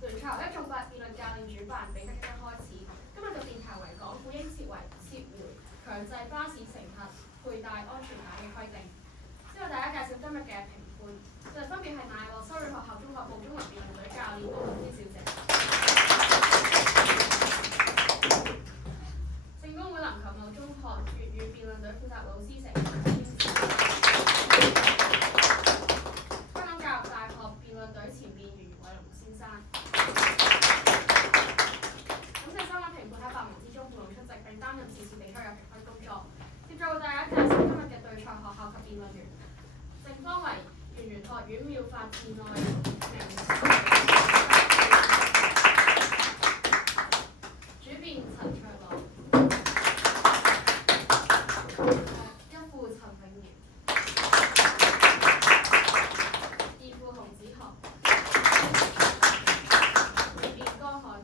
聯賽由一眾辯論教練主辦，比賽即刻開始。今日嘅辯題為港府應撤回強制巴士乘客佩戴安全帶嘅規定。先為大家介紹今日嘅評判，就分別係乃樂修女學校中學部中文辯論隊教練歐文芝小姐，聖公會林琴路中學粵語辯論隊負責老師成香港教育大學辯論隊前辯員袁偉龍先生。感謝三位評判喺百忙之中負責出席，並擔任是次比賽嘅評分工作。接住為大家介紹今日嘅對賽學校及辯論員，正方為圓玄學院妙法智愛名主辯陳卓朗，一副陳永源，二副洪子航，二辯江海橋。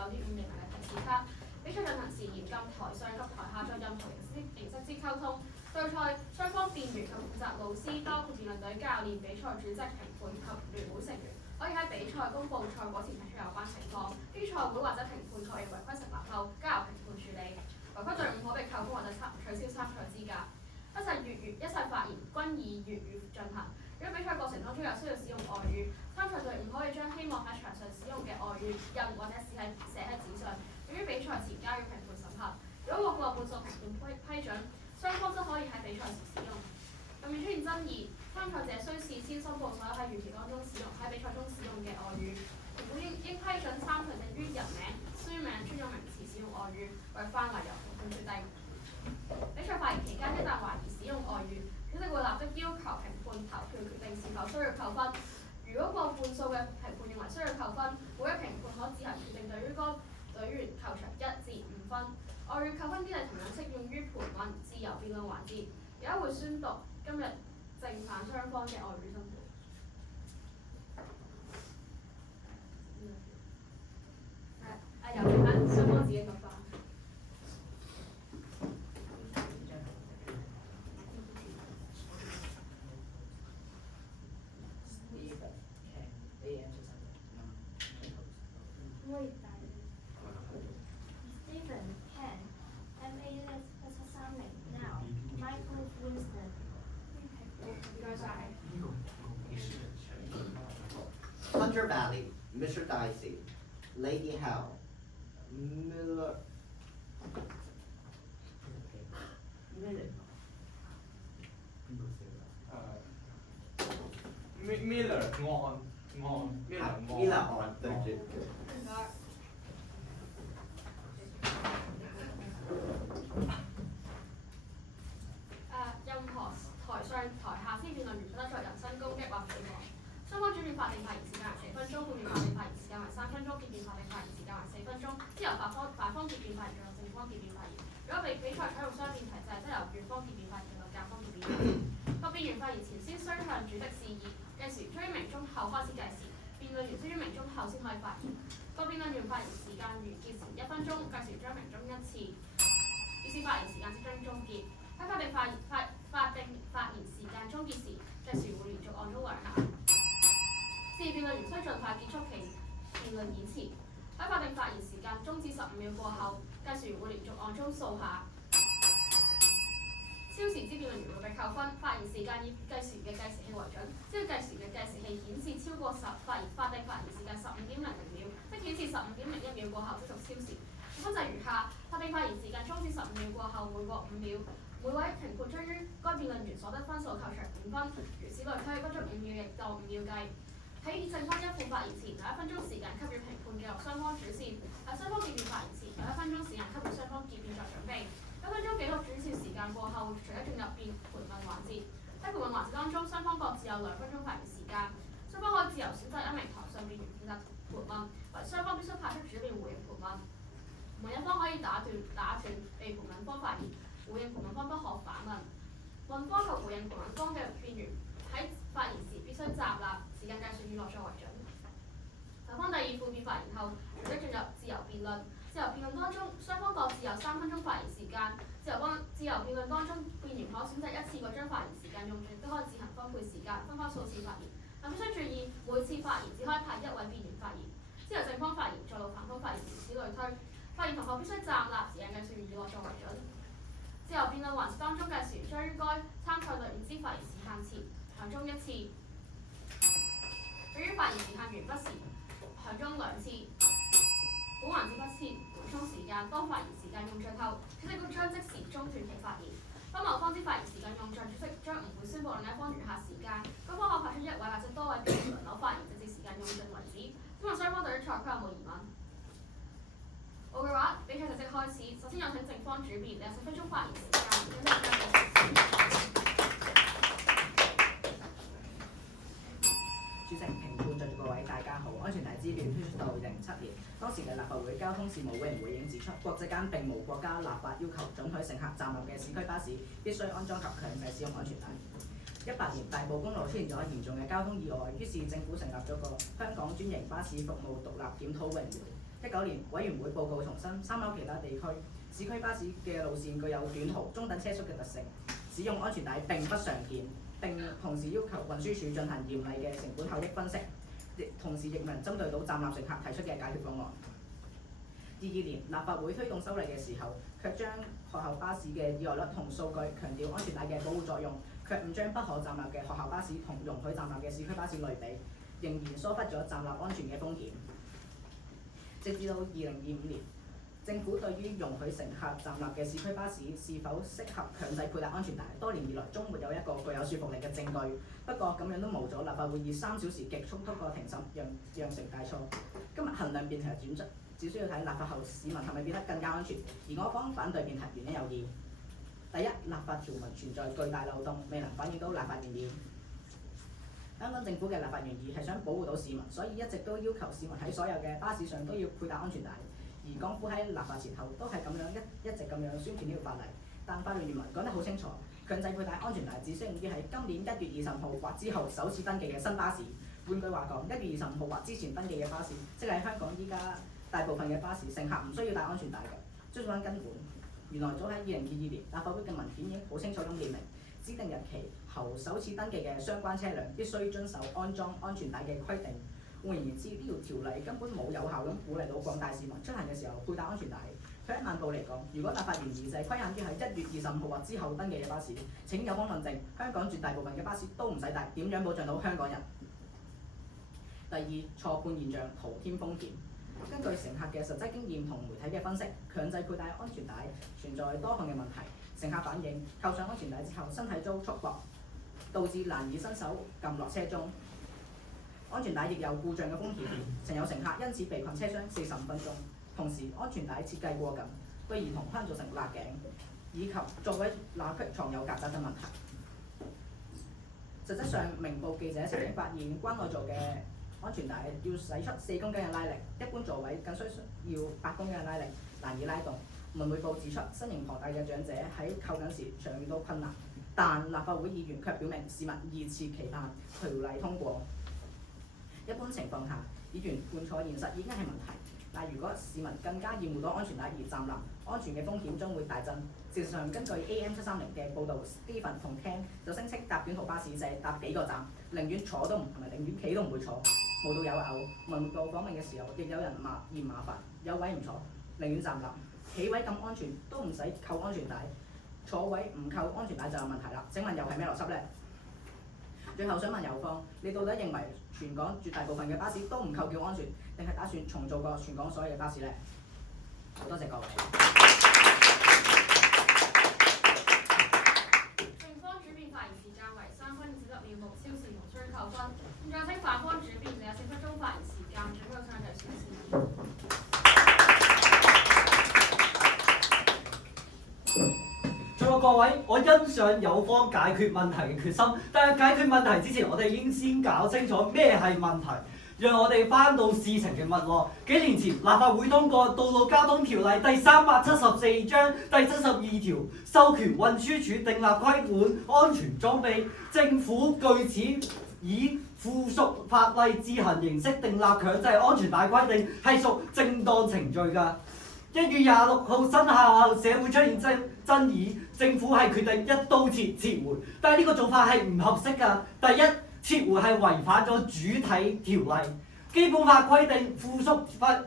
主辯係蔡。比賽進行時嚴禁台上及台下作任何形式之溝通。對賽雙方辯員及負責老師，包括辯論隊教練、比賽主席、評判及聯會成員，可以喺比賽公佈賽果前提出有關情況。經賽會或者評判確認違規成立後，交由評判處理。違規隊伍可被扣分或者取消參賽資格。一切發言均以粵語進行。如果比賽過程當中有需要使用外語，參賽隊伍可以將希望喺場上使用嘅外語印或者寫喺紙上，並於比賽前交予評判審核。如果獲半數評判批准，雙方則可以喺比賽時使用。避免出現爭議，參賽者須事先申報所有喺預期當中喺比賽中使用嘅外語。評判應批准參賽者於人名、書名、專有名詞使用外語，為範圍由評判決定。比賽發言期間，一旦懷疑使用外語，主席會立即要求評判投票決定是否需要扣分。如果過半數嘅評判認為需要扣分，每一評判可自行決定對於該隊員扣除1至5分。外語扣分機制同樣適用於盤問自由辯論環節。而家會宣讀今日正反雙方嘅外語申報。由正反雙方自己讀返。Hunter Valley, Mr. Dicey, Lady Howe, Miller. Miller on， 對住。任何台上台下非辯論員不得作人身攻擊或誹謗。雙方主辯法定發言時間為4分鐘，副辯法定發言時間為3分鐘，結辯法定發言時間為4分鐘。之由反方結辯發言，再由正方結辯發言。如果比賽採用雙辯題制，則由乙方結辯發言，再由甲方結辯發言。各辯員發言前先須向主席示意，計時於鳴鐘後開始計時。辯論員須於鳴鐘後先可以發言。各辯論員發言時間完結前1分鐘，計時將鳴鐘1次。以是發言時間即將終結。喺法定發言時間終結時，計時會連續按鐘2下。是辯論員須盡快結束其辯論演辭。喺法定發言時間終止15秒過後，計時會連續按鐘數下。超時之辯論員會被扣分，發言時間以計時嘅計時器為準，只要計時嘅計時器顯示超過法定發言時間15.00秒，即顯示15.01秒過後即屬超時。分制如下：法定發言時間終止15秒過後，每過5秒，每位評判將於該辯論員所得分數扣除5分，如此類推，不足5秒亦當5秒計。喺剩翻1副發言前，有1分鐘時間給予評判記錄雙方主線；喺雙方結辯發言前，有1分鐘時間給予雙方結辯作準備。1分鐘記錄主線時間過後，隨即進入盤問環節。喺盤問環節當中，雙方各自有2分鐘發言時間。雙方可以自由選擇1名台上辯員負責盤問，為雙方必須派出主辯回應盤問。每一方可以打斷被盤問方發言，回應盤問方不可反問。問方及回應盤問方嘅辯員喺發言時必須站立，時間計算以內作為準。就翻第2副辯發言後，隨即進入自由辯論。自由辯論當中，雙方各自有3分鐘發言時間。自由辯論當中，辯員可選擇一次過將發言時間用盡，都可以自行分配時間，分開數次發言。但必須注意，每次發言只可以派1位辯員發言。之後正方發言，再到反方發言，如此類推。發言同學必須站立，時間計算以內作為準。自由辯論環節當中，計時員將於該參賽隊伍之發言時限前響鐘1次。對於發言時限完畢時，響鐘2次。本環節不設緩衝時間，當發言時間用盡後，主席將即時中斷其發言。當某方之發言時間用盡，主席將唔會宣布另一方餘下時間。該方可派出1位或者多位辯員輪流發言，直至時間用盡為止。請問雙方對於賽規有冇疑問？冇嘅話，比賽正式開始。首先有請正方主辯，你有10分鐘發言時間。主席、評判、在座各位大家好。安全帶資料推出到2007年，當時嘅立法會交通事務委員會已經指出，國際間並無國家立法要求准許乘客站立嘅市區巴士必須安裝及強制使用安全帶。18年，大埔公路出現咗嚴重嘅交通意外，於是政府成立咗個香港專營巴士服務獨立檢討委員會。19年，委員會報告重申，參考其他地區市區巴士嘅路線具有短途、中等車速嘅特性，使用安全帶並不常見。並同時要求運輸署進行嚴厲嘅成本效益分析，同時亦未能針對到站立乘客提出嘅解決方案。22年，立法會推動修例嘅時候，卻將學校巴士嘅意外率同數據強調安全帶嘅保護作用，卻唔將不可站立嘅學校巴士同容許站立嘅市區巴士類比，仍然疏忽咗站立安全嘅風險。直至到2025年，政府對於容許乘客站立嘅市區巴士是否適合強制佩戴安全帶，多年以來終沒有一個具有說服力嘅證據。不過咁樣都無阻立法會以3小時極速通過庭審，釀成大錯。今日衡量辯題嘅準則，只需要睇立法後市民係咪變得更加安全，而我方反對辯題原因有2：第一，立法條文存在巨大漏洞，未能反映到立法原意。香港政府嘅立法原意係想保護到市民，所以一直都要求市民喺所有嘅巴士上都要佩戴安全帶。而港府喺立法前後都係咁樣一直咁樣宣傳呢條法例，但法律原文講得好清楚，強制佩戴安全帶只適用於喺今年1月20號或之後首次登記嘅新巴士。換句話講，1月25號或之前登記嘅巴士，即係香港依家大部分嘅巴士乘客唔需要戴安全帶嘅。追溯翻根本，原來早喺2022年立法會嘅文件已經好清楚咁列明，指定日期後首次登記嘅相關車輛必須遵守安裝安全帶嘅規定。換言之，呢條條例根本冇有效咁鼓勵到廣大市民出行嘅時候佩戴安全帶。退一萬步嚟講，如果立法原意就係規限於喺1月25號或之後登記嘅巴士，請有方論證，香港絕大部分嘅巴士都唔使戴，點樣保障到香港人？第二，錯判現象，徒添風險。根據乘客嘅實際經驗同媒體嘅分析，強制佩戴安全帶存在多項嘅問題。乘客反映扣上安全帶之後，身體遭束縛，導致難以伸手撳落車鐘。安全帶亦有故障嘅風險，曾有乘客因此被困車廂45分鐘。同時，安全帶設計過緊，對兒童可能造成勒頸，以及座位罅隙藏有曱甴等問題。實質上，明報記者曾經發現關愛座嘅安全帶要使出4公斤嘅拉力，一般座位更需要8公斤嘅拉力，難以拉動。文匯報指出，身形龐大嘅長者喺扣緊時常遇到困難，但立法會議員卻表明市民熱切期盼條例通過。一般情況下，議員判錯現實已經係問題，但如果市民更加厭惡到安全帶而站立，安全嘅風險將會大增。事實上，根據 AM730嘅報導 ，Stephen 同 Ken 就聲稱搭短途巴士就係搭幾個站，寧願坐都唔同埋寧願企都唔會坐，無到有嘔。文匯報訪問嘅時候，亦有人嫌麻煩，有位唔坐，寧願站立，企位咁安全都唔使扣安全帶。坐位唔扣安全帶就有問題啦。請問又係咩邏輯呢？最後想問友方，你到底認為全港絕大部分嘅巴士都唔扣叫安全，定係打算重做過全港所有嘅巴士呢？好多謝各位。正方主辯發言時間為3分26秒，無超時無需扣分。現在請反方主辯有4分鐘發言時間，準備上就事時。在座各位，我欣賞友方解決問題嘅決心，但係解決問題之前，我哋應先搞清楚咩係問題。讓我哋翻到事情嘅脈絡。幾年前，立法會通過《道路交通條例》第374章第72條，授權運輸署訂立規管安全裝備。政府據此以附屬法例自行形式訂立強制安全帶規定，係屬正當程序㗎。1月26號生效後，社會出現爭議，政府係決定一刀切撤回，但係呢個做法係唔合適㗎。第一，撤回係違反咗主體條例。基本法規定附屬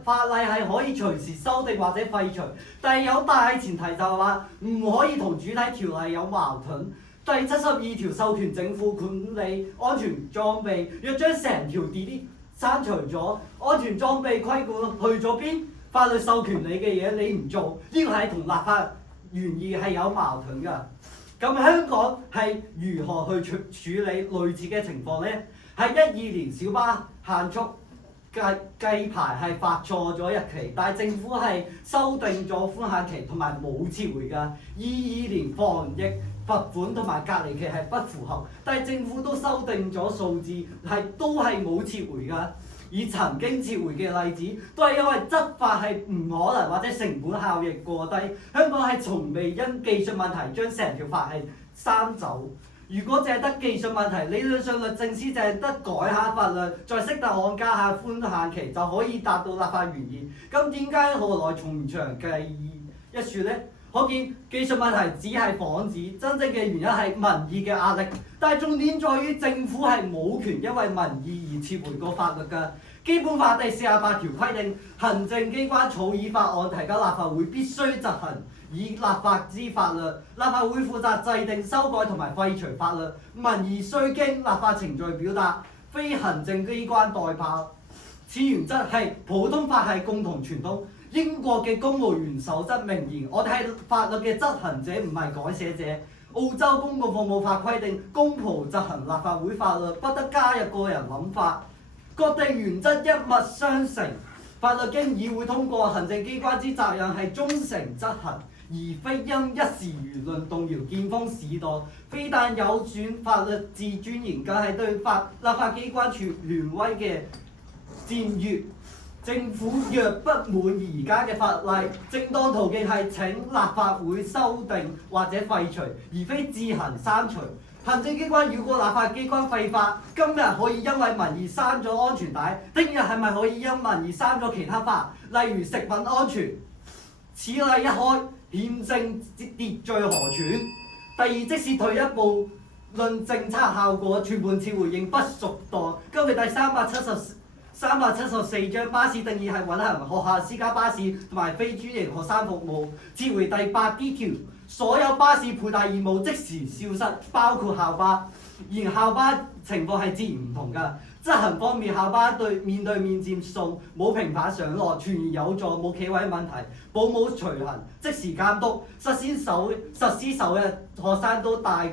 法例係可以隨時修訂或者廢除，但係有大前提就係話唔可以同主體條例有矛盾。第72條授權政府管理安全裝備，若將成條 delete 刪除咗，安全裝備規管去咗邊？法律授權你嘅嘢你唔做，呢個係同立法原意係有矛盾㗎。咁香港係如何去處理類似嘅情況呢？喺12年小巴限速計牌係發錯咗日期，但係政府係修訂咗寬限期同埋冇撤回㗎。22年防疫罰款同埋隔離期係不符合，但係政府都修訂咗數字，都係冇撤回㗎。以曾經撤回嘅例子，都係因為執法係唔可能或者成本效益過低。香港係從未因技術問題將成條法係刪走。如果淨係得技術問題，理論上律政司淨係得改下法律，再適當按加下寬限期就可以達到立法原意。咁點解何來從長計議一説呢？可見技術問題只係幌子，真正嘅原因係民意嘅壓力。但係重點在於政府係冇權因為民意而撤回個法律㗎。基本法第48條規定，行政機關草擬法案提交立法會必須執行以立法之法律，立法會負責制定、修改同埋廢除法律，民意須經立法程序表達，非行政機關代辦。此原則係普通法係共同傳統。英國嘅公務員守則明言，我哋係法律嘅執行者，唔係改寫者。澳洲公共服務法規定，公僕執行立法會法律，不得加入個人諗法。各地原則一脈相承，法律經議會通過，行政機關之責任係忠誠執行，而非因一時輿論動搖見風使舵。非但有損法律自尊嚴，更係對立法機關權威嘅僭越。政府若不滿而家嘅法例，正當途徑係請立法會修訂或者廢除，而非自行刪除。行政機關如果立法機關廢法，今日可以因為民意刪咗安全帶，聽日係咪可以因民意刪咗其他法，例如食品安全？此例一開，憲政秩序何存？第二，即使退一步論政策效果，全盤撤回仍不屬當。根據第374章巴士定義係運行學校私家巴士同埋非專營學生服務。撤回第8D 條，所有巴士佩戴義務即時消失，包括校巴。而校巴情況係截然唔同㗎。執行方面，校巴面對面接送，冇平板上落，全然有助，冇企位問題，保姆隨行，即時監督。實施首日學生都大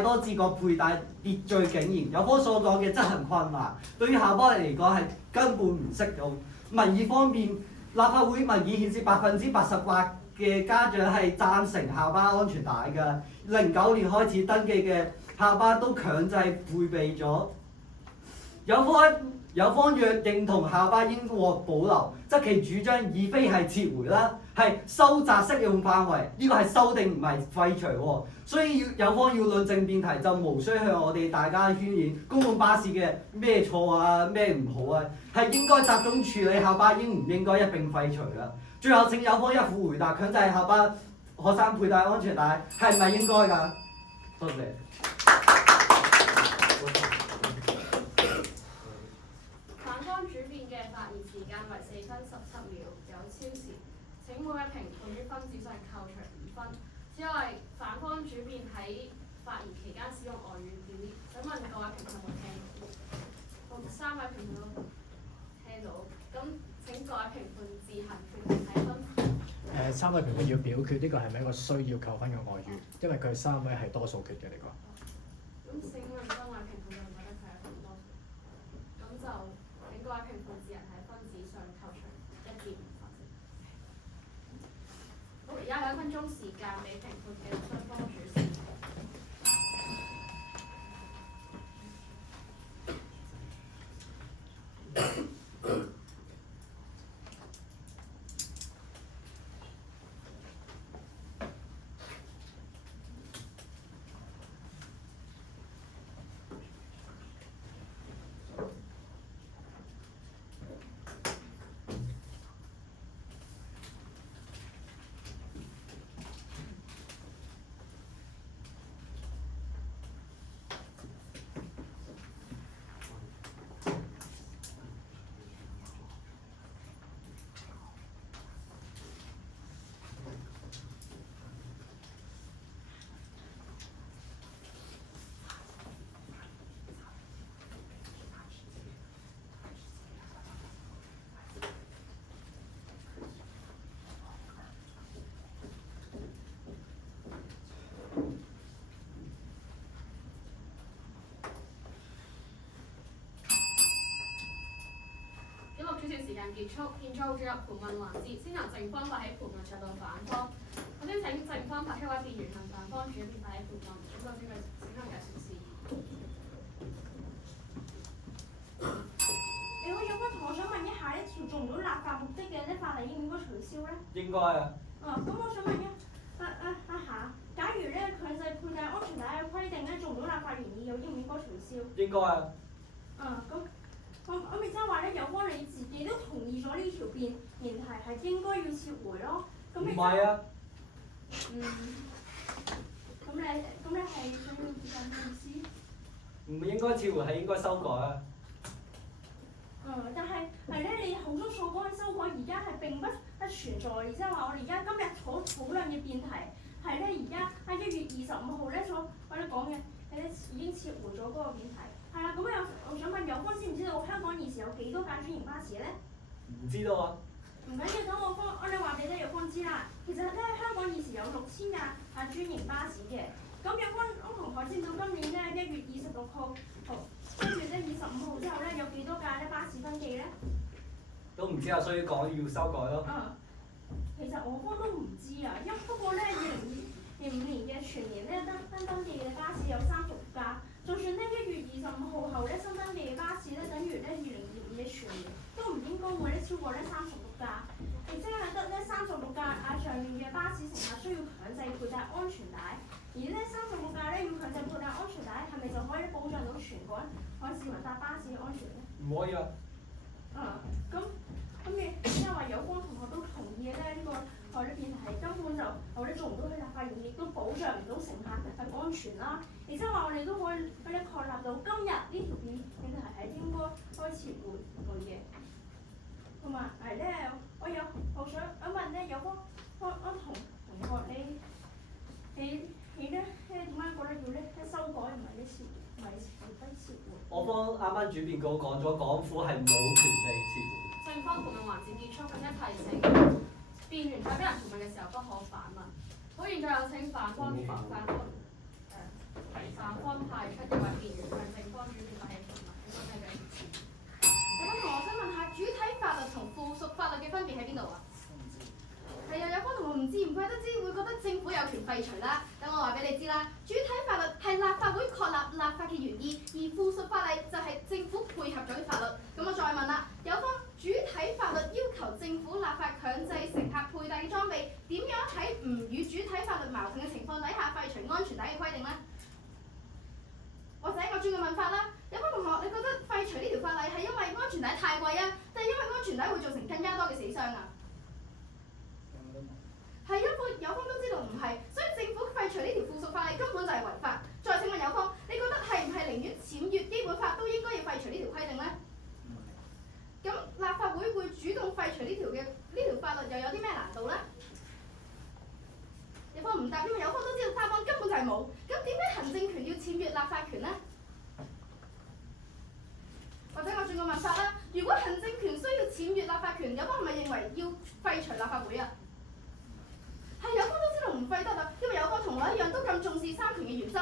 多自覺佩戴秩序井然。有方所講嘅執行困難，對於校巴嚟講係根本唔適用。民意方面，立法會民意顯示88%嘅家長係贊成校巴安全帶㗎。09年開始登記嘅校巴都強制配備咗。有方若認同校巴應獲保留，則其主張已非係撤回啦，係收窄適用範圍。呢個係修訂唔係廢除喎。所以有方要論證辯題，就無需向我哋大家渲染公共巴士嘅咩錯啊咩唔好啊，係應該集中處理校巴應唔應該一並廢除㗎。最後請有方一副回答，強制校巴學生佩戴安全帶係咪應該㗎？多謝。反方主辯嘅發言時間為4分17秒，有超時。請每位評判於分子上扣除5分。此外，反各位評判自行決定睇分。3位評判要表決呢個係咪一個需要扣分嘅外語，因為佢3位係多數決嘅呢個。咁請問3位評判就唔覺得佢係咁多數？咁就請各位評判自行喺分子上扣除1至5分。好，而家2分鐘時間俾評判嘅雙方主持。主持時間結束，現在會進入盤問環節，先由正方發起盤問，再到反方。首先請正方發出一位辯員向反方主一邊發起盤問。咁首先請向介紹事宜。你好，有方同學想問一下咧，條做唔到立法目的嘅咧法例應唔應該取消咧？應該啊。咁我想問一假如咧強制佩戴安全帶嘅規定咧做唔到立法原意，又應唔應該取消？應該啊。咁咪即係話咧，有方你自己都同意咗呢條辯題係應該要撤回咯。咁唔係啊。咁你係想要點嘅意思？唔應該撤回，係應該修改啊。但係咧，你口中所講嘅修改，而家係並不存在，而即係話我哋而家今日所討論嘅辯題係咧，而家喺1月25號咧所我哋講嘅已經撤回咗嗰個辯題。係啦，咁我想問有方知唔知道香港現時有幾多架專營巴士咧？唔知道啊。唔緊要，等我哋話俾咧有方知啦。其實咧，香港現時有6000架專營巴士嘅。咁有方同學知唔知道今年咧1月26號，跟住咧25號之後咧有幾多架咧巴士登記咧？都唔知啊，所以講要修改咯。其實我方都唔知啊，不過咧2025年嘅全年咧登記嘅巴士有36架。就算咧1月25號後咧新登記嘅巴士咧，等於咧2022嘅全年都唔應該會咧超過咧36架，亦即係得咧36架上面嘅巴士乘客需要強制佩戴安全帶，而咧36架咧要強制佩戴安全帶，係咪就可以保障到全港市民搭巴士嘅安全咧？唔可以啊。咁即係話有方同學都同意咧呢個法律辯題係根本就我哋做唔到佢立法原意，亦都保障唔到乘客係安全啦。而即係話我哋都可以確立到今日呢條辯題係應該開始回嘅。同埋咧，我想問咧，有方同學你咧點解覺得要咧修改唔係撤回？我方啱啱主辯稿講咗，港府係冇權利撤回。正方盤問環節結束，咁一提醒辯員在俾人盤問嘅時候不可反問。好，現在有請反方派出一位辯員向正方主辯發起盤問。有方同學，我想問下，主體法律同附屬法律嘅分別喺邊度啊？係啊，有方同學唔知，唔怪得知會覺得政府有權廢除啦。等我話俾你知啦，主體法律係立法會確立立法嘅原意，而附屬法例就係政府配合咗啲法律。咁我再問啦，有方主體法律要求政府立法強制乘客佩戴嘅裝備，點樣喺唔與主體法律矛盾嘅情況底下廢除安全帶嘅規定呢？或者我轉個問法啦，有方同學，你覺得廢除呢條法例係因為安全帶太貴啊，定係因為安全帶會造成更加多嘅死傷啊？係啊，有方都知道唔係，所以政府廢除呢條附屬法例根本就係違法。再請問有方，你覺得係唔係寧願僭越基本法都應該要廢除呢條規定呢？咁立法會會主動廢除呢條法律又有啲咩難度呢？有方唔答，因為有方都知道答案根本就係冇。咁點解行政權要僭越立法權呢？或者我轉個問法啦，如果行政權需要僭越立法權，有方唔廢除立法會啊！係有方都知道唔廢得啊，因為有方同我一樣都咁重視三權嘅原則。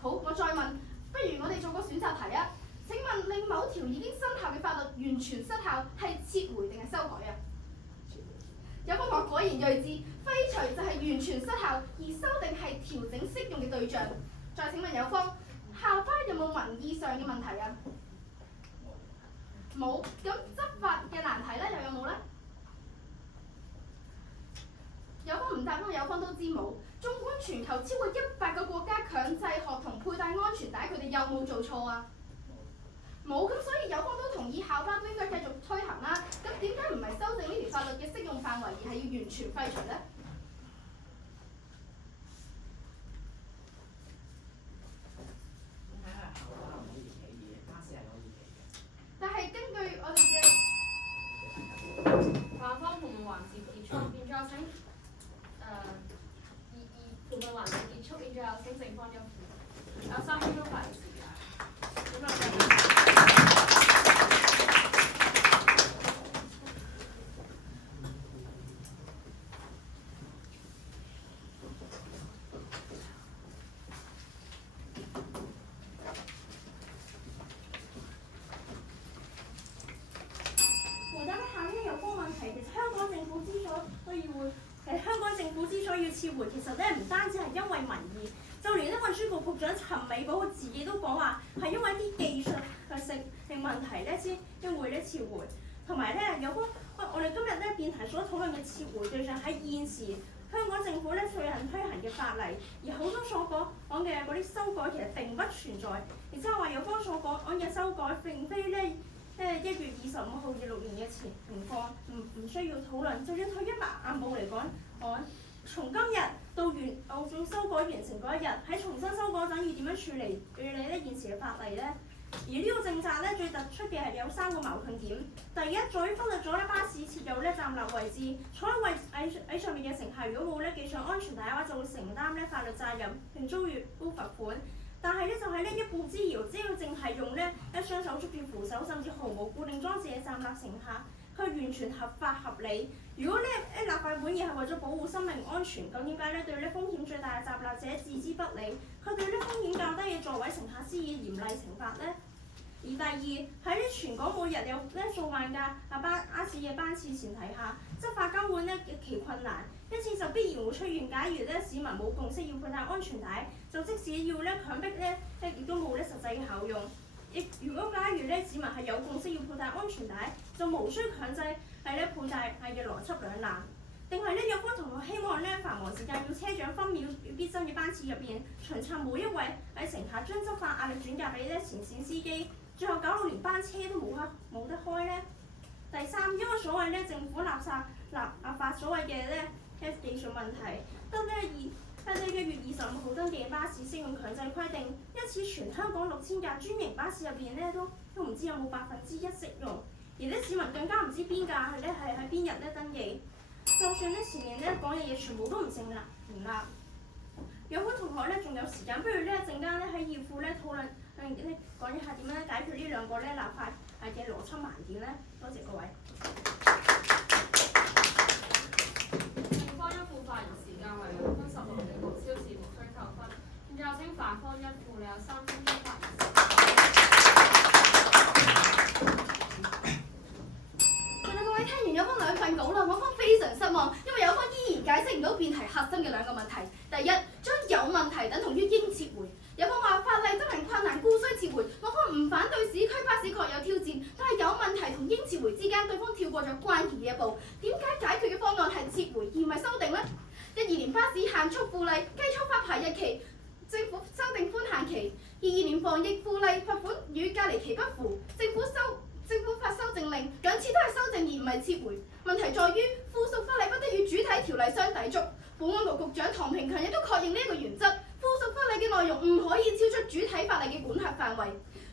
好，我再問，不如我哋做個選擇題啊？請問令某條已經生效嘅法律完全失效，係撤回定係修改啊？有方同學果然睿智，廢除就係完全失效，而修訂係調整適用嘅對象。再請問有方，校巴有冇民意上嘅問題啊？冇，咁執法嘅難題咧又有冇咧？有方唔答，因為有方都知冇。縱觀全球超過100個國家強制學童佩戴安全帶，佢哋有冇做錯啊？冇，咁所以有方都同意校巴都應該繼續推行啦。咁點解唔係修正呢條法律嘅適用範圍，而係要完全廢除咧？睇下校巴唔可以企嘅，巴士係可以企嘅。但係根據我哋嘅校方盤問環節結束，現在請盤問環節結束，現在有請正方一副，有3分鐘發言時間。咁啊，回答一下呢有方問題，其實香港政府之所以要撤回，其實咧唔單止係因為民意，就連咧運輸局局長陳美寶佢自己都講話係因為一啲技術性問題咧先會咧撤回，同埋咧有方我哋今日咧辯題所討論嘅撤回對象喺現時香港政府咧最近推行嘅法例，而好多所講嘅嗰啲修改其實並不存在，亦即係話有方所講嘅修改並非咧。1月25號26年嘅情況唔需要討論，就算退一萬步嚟講，從今日到修改完成嗰一日，喺重新修改陣要點樣處理咧現時嘅法例咧？而呢個政策咧最突出嘅係有3個矛盾點。第一，在於忽略咗咧巴士設有咧站立位置，坐喺上面嘅乘客如果冇咧系上安全帶嘅話，就會承擔咧法律責任並遭遇高罰款。但係咧就係呢一步之遙，只要淨係用咧一雙手捉住扶手，甚至毫無固定裝置嘅站立乘客，佢完全合法合理。如果咧立法會議係為咗保護生命安全，咁點解咧對咧風險最大嘅襲立者置之不理？佢對咧風險較低嘅座位乘客施以嚴厲懲罰咧？而第二喺呢全港每日有咧數萬架巴士嘅班次前提下，執法根本咧極其困難，因此就必然會出現，假如咧市民冇共識要佩戴安全帶，就即使要咧強迫咧亦都冇咧實際嘅效用。如果假如咧市民係有共識要佩戴安全帶，就無需強制係咧佩戴嘅邏輯兩難。定係咧有方同學希望咧繁忙時間要車長分秒必爭嘅班次入邊巡查每一位喺乘客，將執法壓力轉嫁俾咧前線司機，最後搞到連班車都冇得開咧。第三，因為所謂咧政府立法所謂嘅咧技術問題，得咧1月25號登記嘅巴士適用強制規定，因此全香港6000架專營巴士入邊咧都唔知有冇1%適用，而咧市民更加唔知邊架係喺邊日咧登記。就算咧前面咧講嘅嘢全部都唔成立，有位同學咧仲有時間，不如咧陣間咧喺議庫咧討論講一下點樣解決呢2個咧立法嘅邏輯盲點咧。多謝各位。正方一副發言時間為2分16秒，無超時無需扣分。現在有請反方一副，你有3分鐘發言時間。各位聽完有方2份稿啦，我方非常失望，因為有方依然解釋唔到辯題核心嘅2個問題。第一，將有問題等同於應撤回。有方話法例執行困難，故須撤回。我方唔反對市區巴士確有挑戰，但係有問題同應撤回之間，對方跳過咗關鍵嘅一步。點解解決嘅方案係撤回而唔係修訂呢？12年巴士限速附例計錯發牌日期，政府修訂寬限期；22年防疫附例罰款與隔離期不符，政府發修正令，兩次都係修正而唔係撤回。問題在於附屬法例不得與主體條例相抵觸。保安局局長唐平強亦都確認呢一個原則，附屬法例嘅內容唔可以超出主體法例嘅管轄範圍。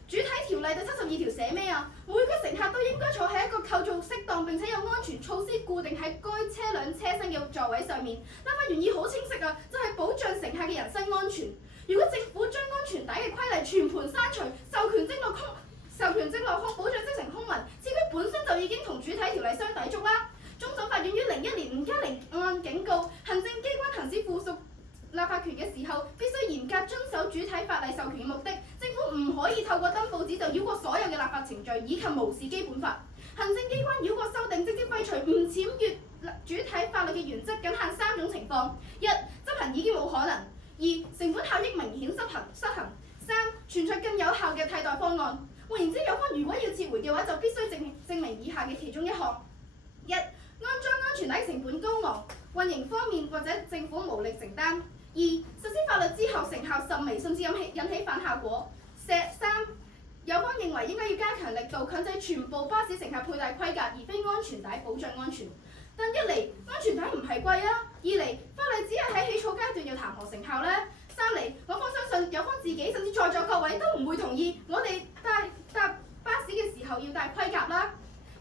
主體條例第72條寫咩啊？每個乘客都應該坐喺一個構造適當並且有安全措施固定喺該車輛車身嘅座位上面。立法原意好清晰啊，就係保障乘客嘅人身安全。如果政府將安全帶嘅規例全盤刪除，授權即落空，保障即成空文，此舉本身就已經同主體條例相抵觸啦。總審法院於01年510案警告，行政機關行使附屬立法權嘅時候，必須嚴格遵守主體法例授權嘅目的。政府唔可以透過登報紙就繞過所有嘅立法程序，以及無視基本法。行政機關繞過修訂，直接廢除唔僭越主體法律嘅原則，僅限3種情況：一、執行已經冇可能；二、成本效益明顯失衡；三、存在更有效嘅替代方案。換言之，有方如果要撤回嘅話，就必須證明以下嘅其中一項：一、安裝安全帶成本高昂，運營方面或者政府無力承擔；二、實施法律之後成效甚微，甚至引起反效果；三、有方認為應該要加強力度，強制全部巴士乘客佩戴規格，而非安全帶保障安全。但一嚟安全帶唔係貴啊，二嚟法例只係喺起草階段，又談何成效呢？三嚟我方相信有方自己甚至在座各位都唔會同意我哋搭巴士嘅時候要戴規格啦。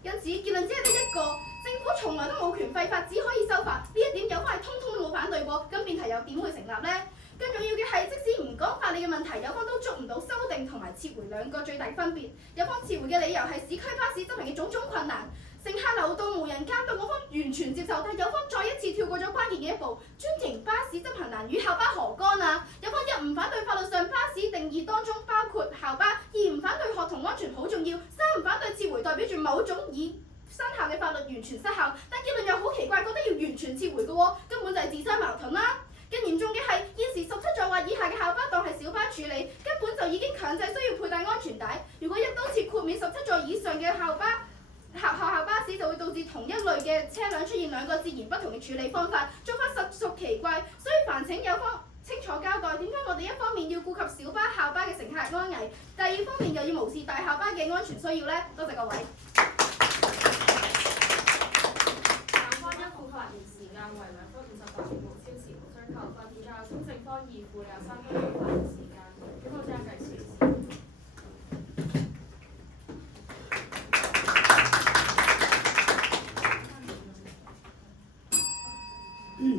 因此結論只係得一個，政府從來都冇權廢法，只可以修法。呢一點有方係通通都冇反對過，咁辯題又點會成立呢？更重要嘅係，即使唔講法理嘅問題，有方都捉唔到修訂同埋撤回兩個最大分別。有方撤回嘅理由係市區巴士執行嘅種種困難，乘客流動無人監督，我方完全接受，但有方再一次跳過咗關鍵嘅一步，專營巴士執行難與校巴何干啊？有方一唔反對法律上巴士定義當中包括校巴，二唔反對學童安全好重要，三唔反對撤回代表住某種已生效嘅法律完全失效，但結論又好奇怪，覺得要完全撤回嘅喎，根本就係自相矛盾啦。更嚴重嘅係現時17座或以下嘅校巴當係小巴處理，根本就已經強制需要佩戴安全帶。如果一刀切豁免17座以上嘅校巴士，就會導致同一類嘅車輛出現兩個截然不同嘅處理方法，做法實屬奇怪。所以煩請有方清楚交代，點解我哋一方面要顧及小巴、校巴嘅乘客安危，第二方面又要無視大校巴嘅安全需要呢？多謝各位。發言時間為2分58秒，無超時無需扣分。現在有請正方二副有3分鐘發言時間，檢討將計時。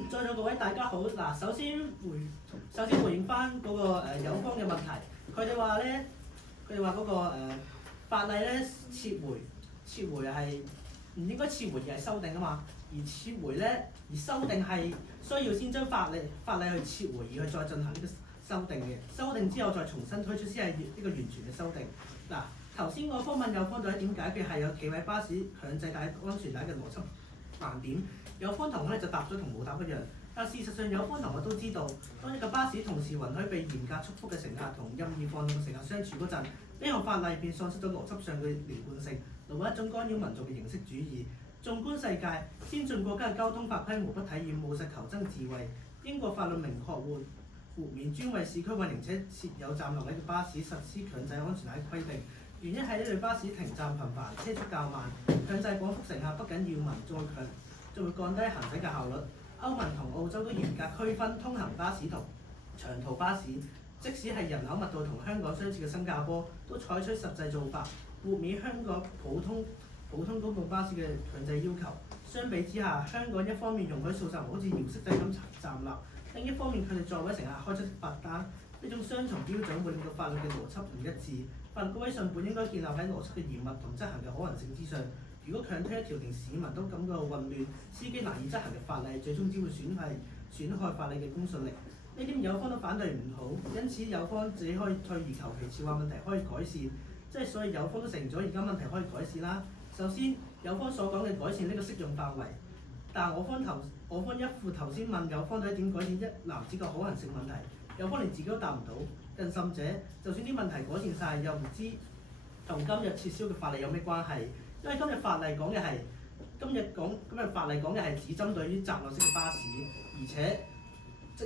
在座各位大家好，嗱，首先回應翻嗰個有方嘅問題，佢哋話嗰個法例咧撤回係唔應該撤回而係修訂啊嘛。而撤回咧，而修訂係需要先將法例去撤回，而去再進行呢個修訂嘅。修訂之後再重新推出先係呢個完全嘅修訂。嗱，頭先我方問有方到底點解決係有企位巴士強制戴安全帶嘅邏輯盲點？有方同學咧就答咗同冇答一樣。但事實上有方同學都知道，當一個巴士同時允許被嚴格束縛嘅乘客同任意放縱嘅乘客相處嗰陣，呢項法例便喪失咗邏輯上嘅連貫性，淪為一種干擾民眾嘅形式主義。縱觀世界，先進國家嘅交通法規無不體現務實求真智慧。英國法律明確豁免專為市區運營且設有站立位嘅巴士實施強制安全帶規定，原因係呢類巴士停站頻繁、車速較慢，強制廣福乘客不僅擾民，仲會降低行駛嘅效率。歐盟同澳洲都嚴格區分通行巴士同長途巴士，即使係人口密度同香港相似嘅新加坡，都採取實際做法，豁免香港普通公共巴士嘅強制要求。相比之下，香港一方面容許數十好似搖骰仔咁站立，另一方面佢哋座位乘客開出罰單，呢種雙重標準會令到法律嘅邏輯唔一致。法律嘅威信本應該建立喺邏輯嘅嚴密同執行嘅可行性之上。如果強推一條令市民都感到混亂、司機難以執行嘅法例，最終只會損害法例嘅公信力。呢點有方都反對唔好，因此有方自己可以退而求其次，話問題可以改善，即係所以有方都承認咗而家問題可以改善啦。首先，有方所講嘅改善呢個適用範圍，但我方一副頭先問有方到底點改善一籃子嘅可行性問題，有方連自己都答唔到。更甚者，就算啲問題改善晒，又唔知同今日撤銷嘅法例有咩關係？因為今日法例講嘅係只針對於站立式嘅巴士，而且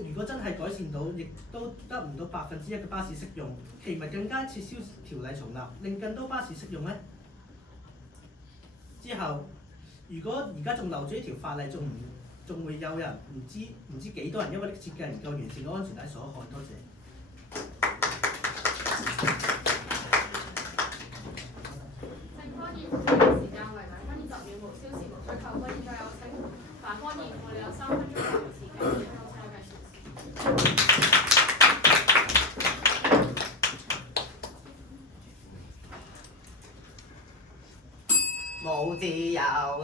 如果真係改善到，亦都得唔到1%嘅巴士適用，其咪更加撤銷條例重立，令更多巴士適用呢？之後，如果而家仲留住呢條法例，仲會有人唔知幾多人因為呢個設計唔夠完善嘅安全帶所害。多謝。正方二副發言時間為2分20秒，無超時無需扣分。現在有請反方二副你有3分鐘發言時間，檢討車計時。無自由，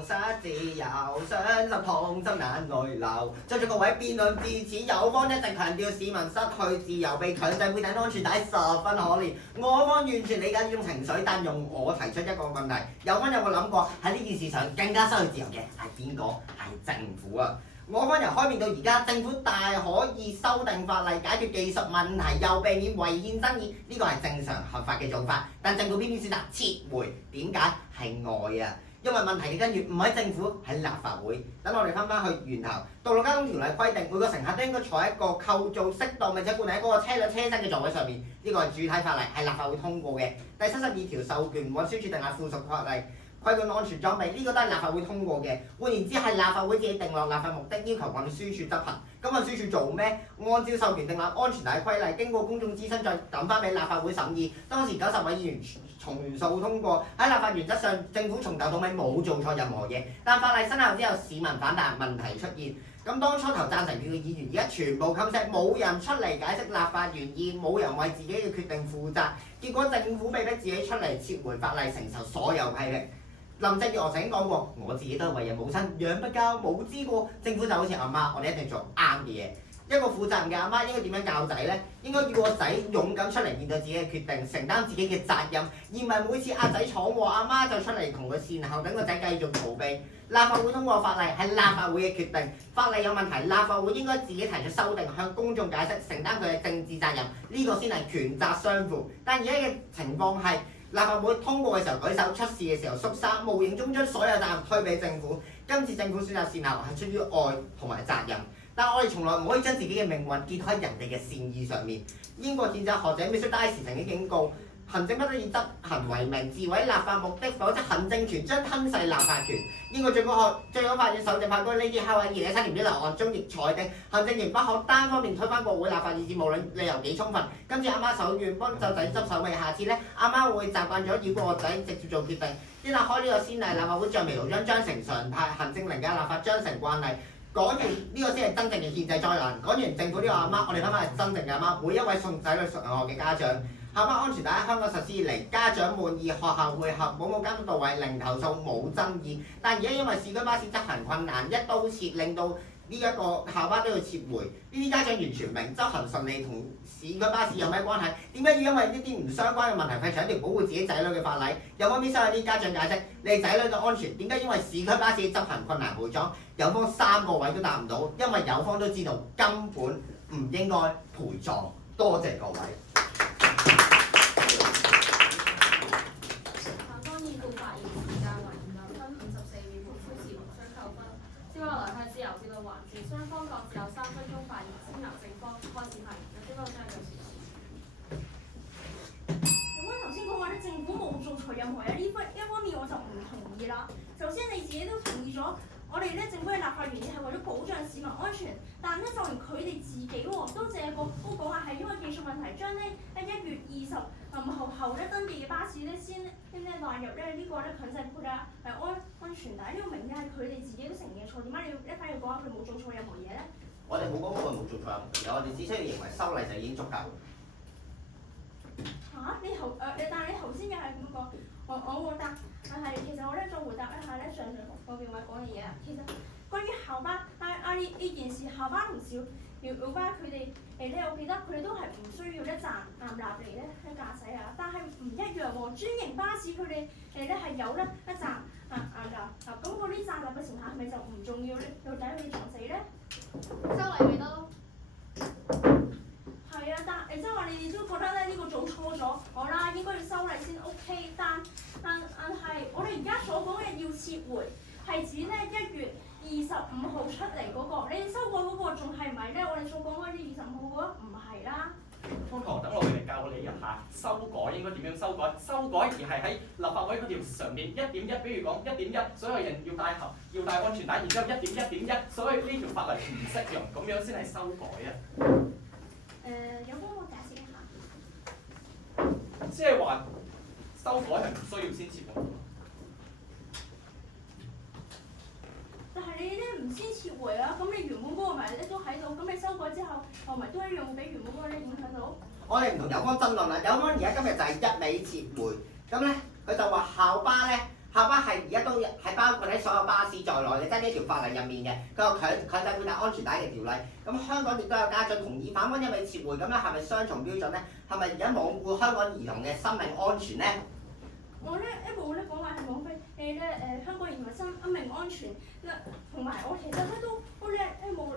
失自由，傷心痛心眼淚流。在座各位辯論至此，有方一直強調市民失去自由被強制佩戴安全帶十分可憐，我方完全理解呢種情緒，但用我提出一個問題，有方有冇諗過喺呢件事上更加失去自由嘅係邊個？係政府啊！我方由開面到而家，政府大可以修訂法例解決技術問題，又避免違憲爭議，呢個係正常合法嘅做法。但政府偏偏選擇撤回，點解？係愛啊！因為問題嘅根源唔喺政府，喺立法會。等我哋翻返去源頭，道路交通條例規定每個乘客都應該坐喺一個構造適當並且固定喺嗰個車輛車身嘅座位上面，呢個係主體法例，係立法會通過嘅。第72條授權運輸署定下附屬法例。規管安全裝備，呢個都係立法會通過嘅。換言之，係立法會自己定落立法目的，要求運輸署執行。咁運輸署做咩？按照授權定立安全帶規例，經過公眾諮詢再抌翻俾立法會審議。當時90位議員重數通過。喺立法原則上，政府從頭到尾冇做錯任何嘢。但法例生效之後，市民反彈問題出現。咁當初投贊成票嘅議員，而家全部冚石，冇人出嚟解釋立法原意，冇人為自己嘅決定負責。結果政府被逼自己出嚟撤回法例，承受所有批評。林鄭月娥曾經講過，我自己都係為人母親，養不教，冇知過。政府就好似阿媽，我哋一定做啱嘅嘢。一個負責任嘅阿媽應該點樣教仔呢？應該叫個仔勇敢出嚟面對自己嘅決定，承擔自己嘅責任，而唔係每次阿仔闖禍，阿媽就出嚟同佢善後，等個仔繼續逃避。立法會通過法例係立法會嘅決定，法例有問題，立法會應該自己提出修訂，向公眾解釋，承擔佢嘅政治責任，呢個先係權責相符。但而家嘅情況係，立法會通過嘅時候舉手，出事嘅時候縮沙，無形中將所有責任推俾政府。今次政府選擇善後係出於愛同埋責任，但我哋從來唔可以將自己嘅命運寄託喺人哋嘅善意上面。英國憲法學者 Mr. Dicey 曾經警告，行政不得以執行為名，自毀立法目的，否則行政權將吞噬立法權。英國最高法院首席法官 Lady Howe 喺2017年的流案中亦裁定，行政權不可單方面推翻國會立法意志，無論理由幾充分。今次阿媽手軟幫就仔執手尾，下次呢，阿媽會習慣咗繞過個仔直接做決定。一打開呢個先例，立法會橡皮圖章將成常態，行政凌駕立法將成慣例。講完呢個先係真正嘅憲制災難。講完政府呢個阿媽，我哋翻返係真正嘅阿媽，每一位送仔女上學嘅家長。校巴安全帶喺香港實施以嚟，家長滿意，學校配合，保姆監督到位，零投訴，冇爭議。但而家因為市區巴士執行困難，一刀切令到呢一個校巴都要撤回。呢啲家長完全明執行順利同市區巴士有咩關係？點解要因為呢啲唔相關嘅問題廢除一條保護自己仔女嘅法例？有方必須向啲家長解釋，你哋仔女嘅安全點解因為市區巴士執行困難會裝？有方3個位都答唔到，因為有方都知道根本唔應該陪葬。多謝各位。接落來係自由辯論環節，雙方各自有3分鐘發言，先由正方開始發言。有邊個真係有事？咁我頭先講話咧，政府冇做錯任何嘢，呢方面我就唔同意啦。首先你自己都同意咗，我哋咧政府嘅立法原意係為咗保障市民安全，但咧就連佢哋自己喎都講話係因為技術問題，將咧1月20後咧登記嘅巴士咧先納入咧呢個咧強制佩戴安全帶，呢個明顯係佢哋自己都承認錯，點解你要一反要講話佢冇做錯任何嘢咧？我哋冇講過佢冇做錯任何嘢，我哋只需要認為修例就已經足夠。但係你頭先又係咁講，我回答，但係其實我咧再回答一下咧上嗰邊位講嘅嘢啊。其實關於校巴呢件事，校巴同小巴佢哋我記得佢哋都係唔需要咧站立嚟咧駕駛啊，但係唔一樣喎。專營巴士佢哋係有咧一站咁嗰啲站立嘅乘客係咪就唔重要咧？到底佢哋撞死咧？修例咪得咯。係啊，但即係話你哋都覺得咧呢個做錯咗，好啦，應該要修例先 OK。但係我哋而家所講嘅要撤回係指咧1月25號出嚟嗰個，你哋修改嗰個仲係唔係咧？我哋所講嗰啲25號嗰個唔係啦。方堂，等我哋教你一下修改應該點樣修改。修改而係喺立法會嗰條上面1.1，比如講1.1，所有人要戴安全帶，然之後1.1.1，所以呢條法例唔適用，咁樣先係修改啊。有幫我解釋一下？即係話修改係唔需要先撤回。但係你咧唔先撤回啊，咁你原本嗰個咪都喺度，咁你修改之後，我咪都一樣會俾原本嗰個咧影響到。我哋唔同友方爭論啦，友方而家今日就係一味撤回，咁咧佢就話校巴咧校巴係而家都係包括喺所有巴士在內嘅，即係呢條法例入面嘅。佢有強制佩戴安全帶嘅條例。咁香港亦都有家長同意反方因為撤回，咁樣係咪雙重標準咧？係咪而家罔顧香港兒童嘅生命安全咧？我咧一冇咧講話係枉費香港兒童嘅生命安全同埋我其實咧都咧冇。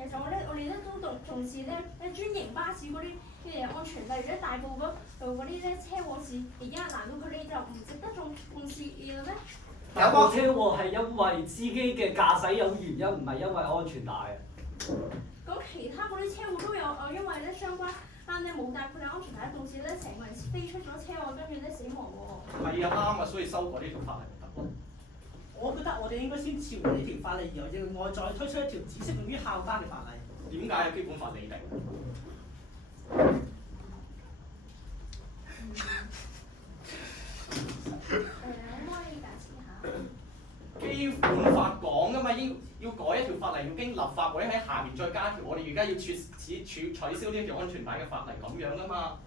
其實我哋咧都重視咧專營巴士嗰啲安全，例如咧大埔嗰啲咧車禍事，而家難道佢哋就唔值得重視嘅咩？有個車禍係因為司機嘅駕駛有原因，唔係因為安全帶啊。咁其他嗰啲車禍都有因為咧相關咧冇戴佩戴安全帶，導致咧成個人飛出咗車禍，跟住咧死亡喎。係啊，啱啊，所以修改呢條法例咪得咯。我覺得我哋應該先撤回呢條法例，然後另外再推出一條只適用於校巴嘅法例。點解啊？基本法你定？可以解釋下？基本法講噶嘛，要改一條法例，要經立法會喺下面再加條。我哋而家要取消呢條安全帶嘅法例咁樣噶嘛。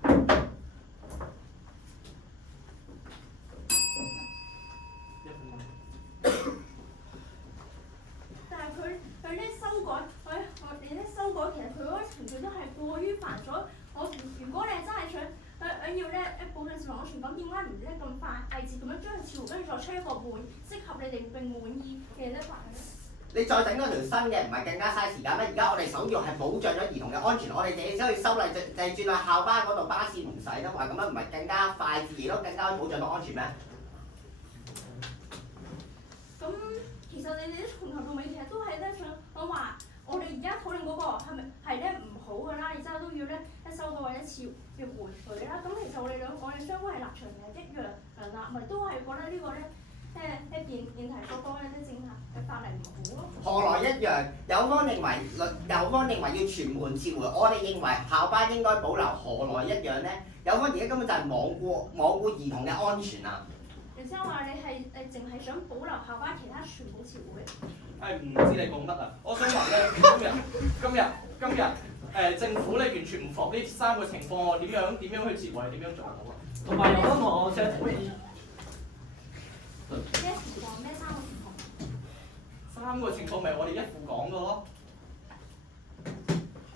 但係佢咧修改，你咧修改，其實佢嗰個程序都係過於繁瑣。如果你係真係想要咧保障市民安全，咁點解唔咧咁快毅節咁樣將佢撤回，跟住再出一個適合你哋並滿意嘅咧法例咧？你再整嗰條新嘅，唔係更加嘥時間咩？而家我哋首要係保障咗兒童嘅安全，我哋自己走去修例就轉去校巴嗰度，巴士唔使啦，話咁樣唔係更加快捷，亦都更加保障到安全咩？咁其實你哋從頭到尾其實都係咧想講話，我哋而家討論嗰個係咪係咧唔好㗎啦，然之後都要咧收到或者撤回佢啦。咁其實我哋雙方係立場係一樣㗎啦，咪都係覺得呢個咧辯題所講嘅啲政策嘅法例唔好咯。何來一樣？有方認為要全盤撤回，我哋認為校巴應該保留，何來一樣咧？有方而家根本就係罔顧兒童嘅安全啊！然之後話你係淨係想保留校巴，其他全部撤回。唔知你講乜啊？我想話咧，今日政府咧完全唔符合呢三個情況，我點樣去撤回？點樣做到啊？同埋有分同學想咩情況？咩三個情況？三個情況咪我哋一副講嘅咯。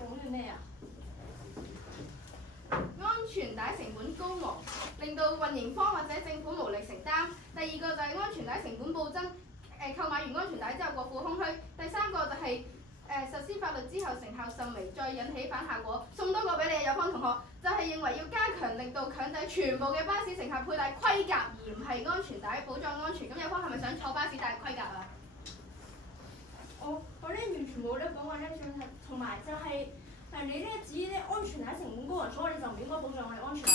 講嘅咩啊？安全帶成本高昂，令到運營方或者政府無力承擔。第二個就係安全帶成本暴增，購買完安全帶之後國庫空虛。第三個就係實施法律之後成效甚微，再引起反效果。送多個俾你，有方同學就係認為要加強力度，強制全部嘅巴士乘客佩戴盔甲，而唔係安全帶保障安全。咁有方係咪想坐巴士戴盔甲啊？我咧完全冇咧講話咧，同埋就係你咧指咧安全帶成本高昂，所以你就唔應該保障我哋安全帶。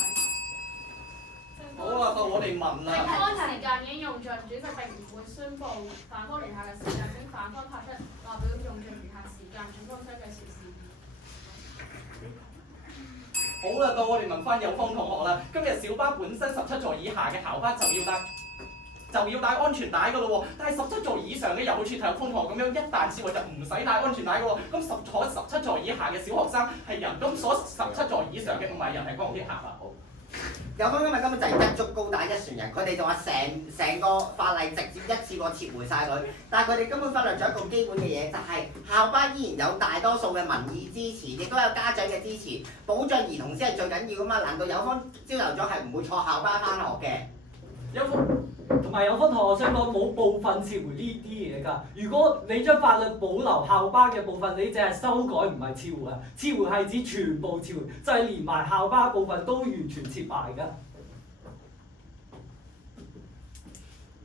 好啦，到我哋問啦。政方時間已經用盡，主席並唔會宣佈反方餘下嘅時間，經反方拍出代表用盡餘下時間，總方相繼時事。好啦，到我哋問翻有方同學啦。今日小巴本身17座以下嘅校巴就要戴安全帶㗎咯喎，但係17座以上嘅又好似有方同學咁樣，一旦撤回就唔使戴安全帶㗎喎。咁坐17座以下嘅小學生係人，咁坐17座以上嘅唔係人係光鐵俠啊！好。有方今日根本就係一竹篙打一船人，佢哋就話成個法例直接一次過撤回晒佢，但係佢哋根本忽略咗一個基本嘅嘢，就係校巴依然有大多數嘅民意支持，亦都有家長嘅支持，保障兒童先係最緊要㗎嘛。難道有方朝頭早係唔會坐校巴翻學嘅？同埋有分同學，我想講冇部分撤回呢啲嘢㗎。如果你將法律保留校巴嘅部分，你淨係修改唔係撤回啊！撤回係指全部撤回，就係連埋校巴部分都完全撤埋㗎。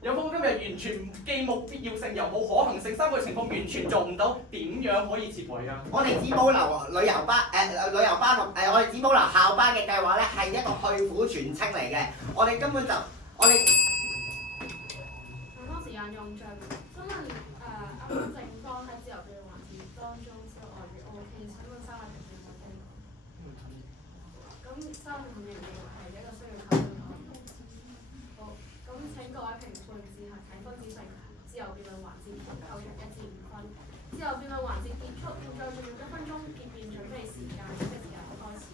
有方今日完全既冇必要性又冇可行性，三個情況完全做唔到，點樣可以撤回啊？我哋只保留旅遊巴同我哋只保留校巴嘅計劃咧，係一個去苦全清嚟嘅。我哋根本就反方時間用盡，請問啱啱正方喺自由辯論環節當中之外嘅 OK，請問三位評判有邊個？咁三位評判認為係一個需要溝通嘅案件。好，咁請各位評判自行睇分指成自由辯論環節扣除1至5分。自由辯論環節結束，現在進入1分鐘結辯準備時間，準備時間開始。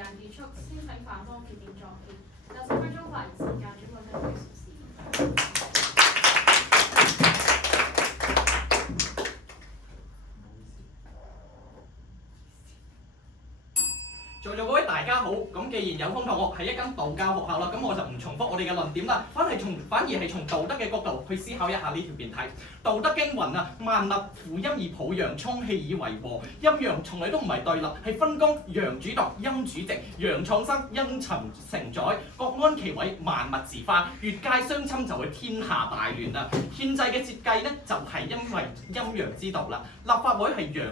間結束，先請反方決定作結。有10分鐘發言時間，轉過真係小事。在座各位大家好，咁既然有風同學係一間道教學校啦，咁我就唔重複我哋嘅論點啦，反而係從道德嘅角度去思考一下呢條辯題。道德經云啊，萬物負陰而抱陽，充氣以為和。陰陽從來都唔係對立，係分工，陽主導，陰主席，陽創生，陰承載，各安其位，萬物自化。越界相侵就會天下大亂啦。憲制嘅設計呢，就係因為陰陽之道啦。立法會係陽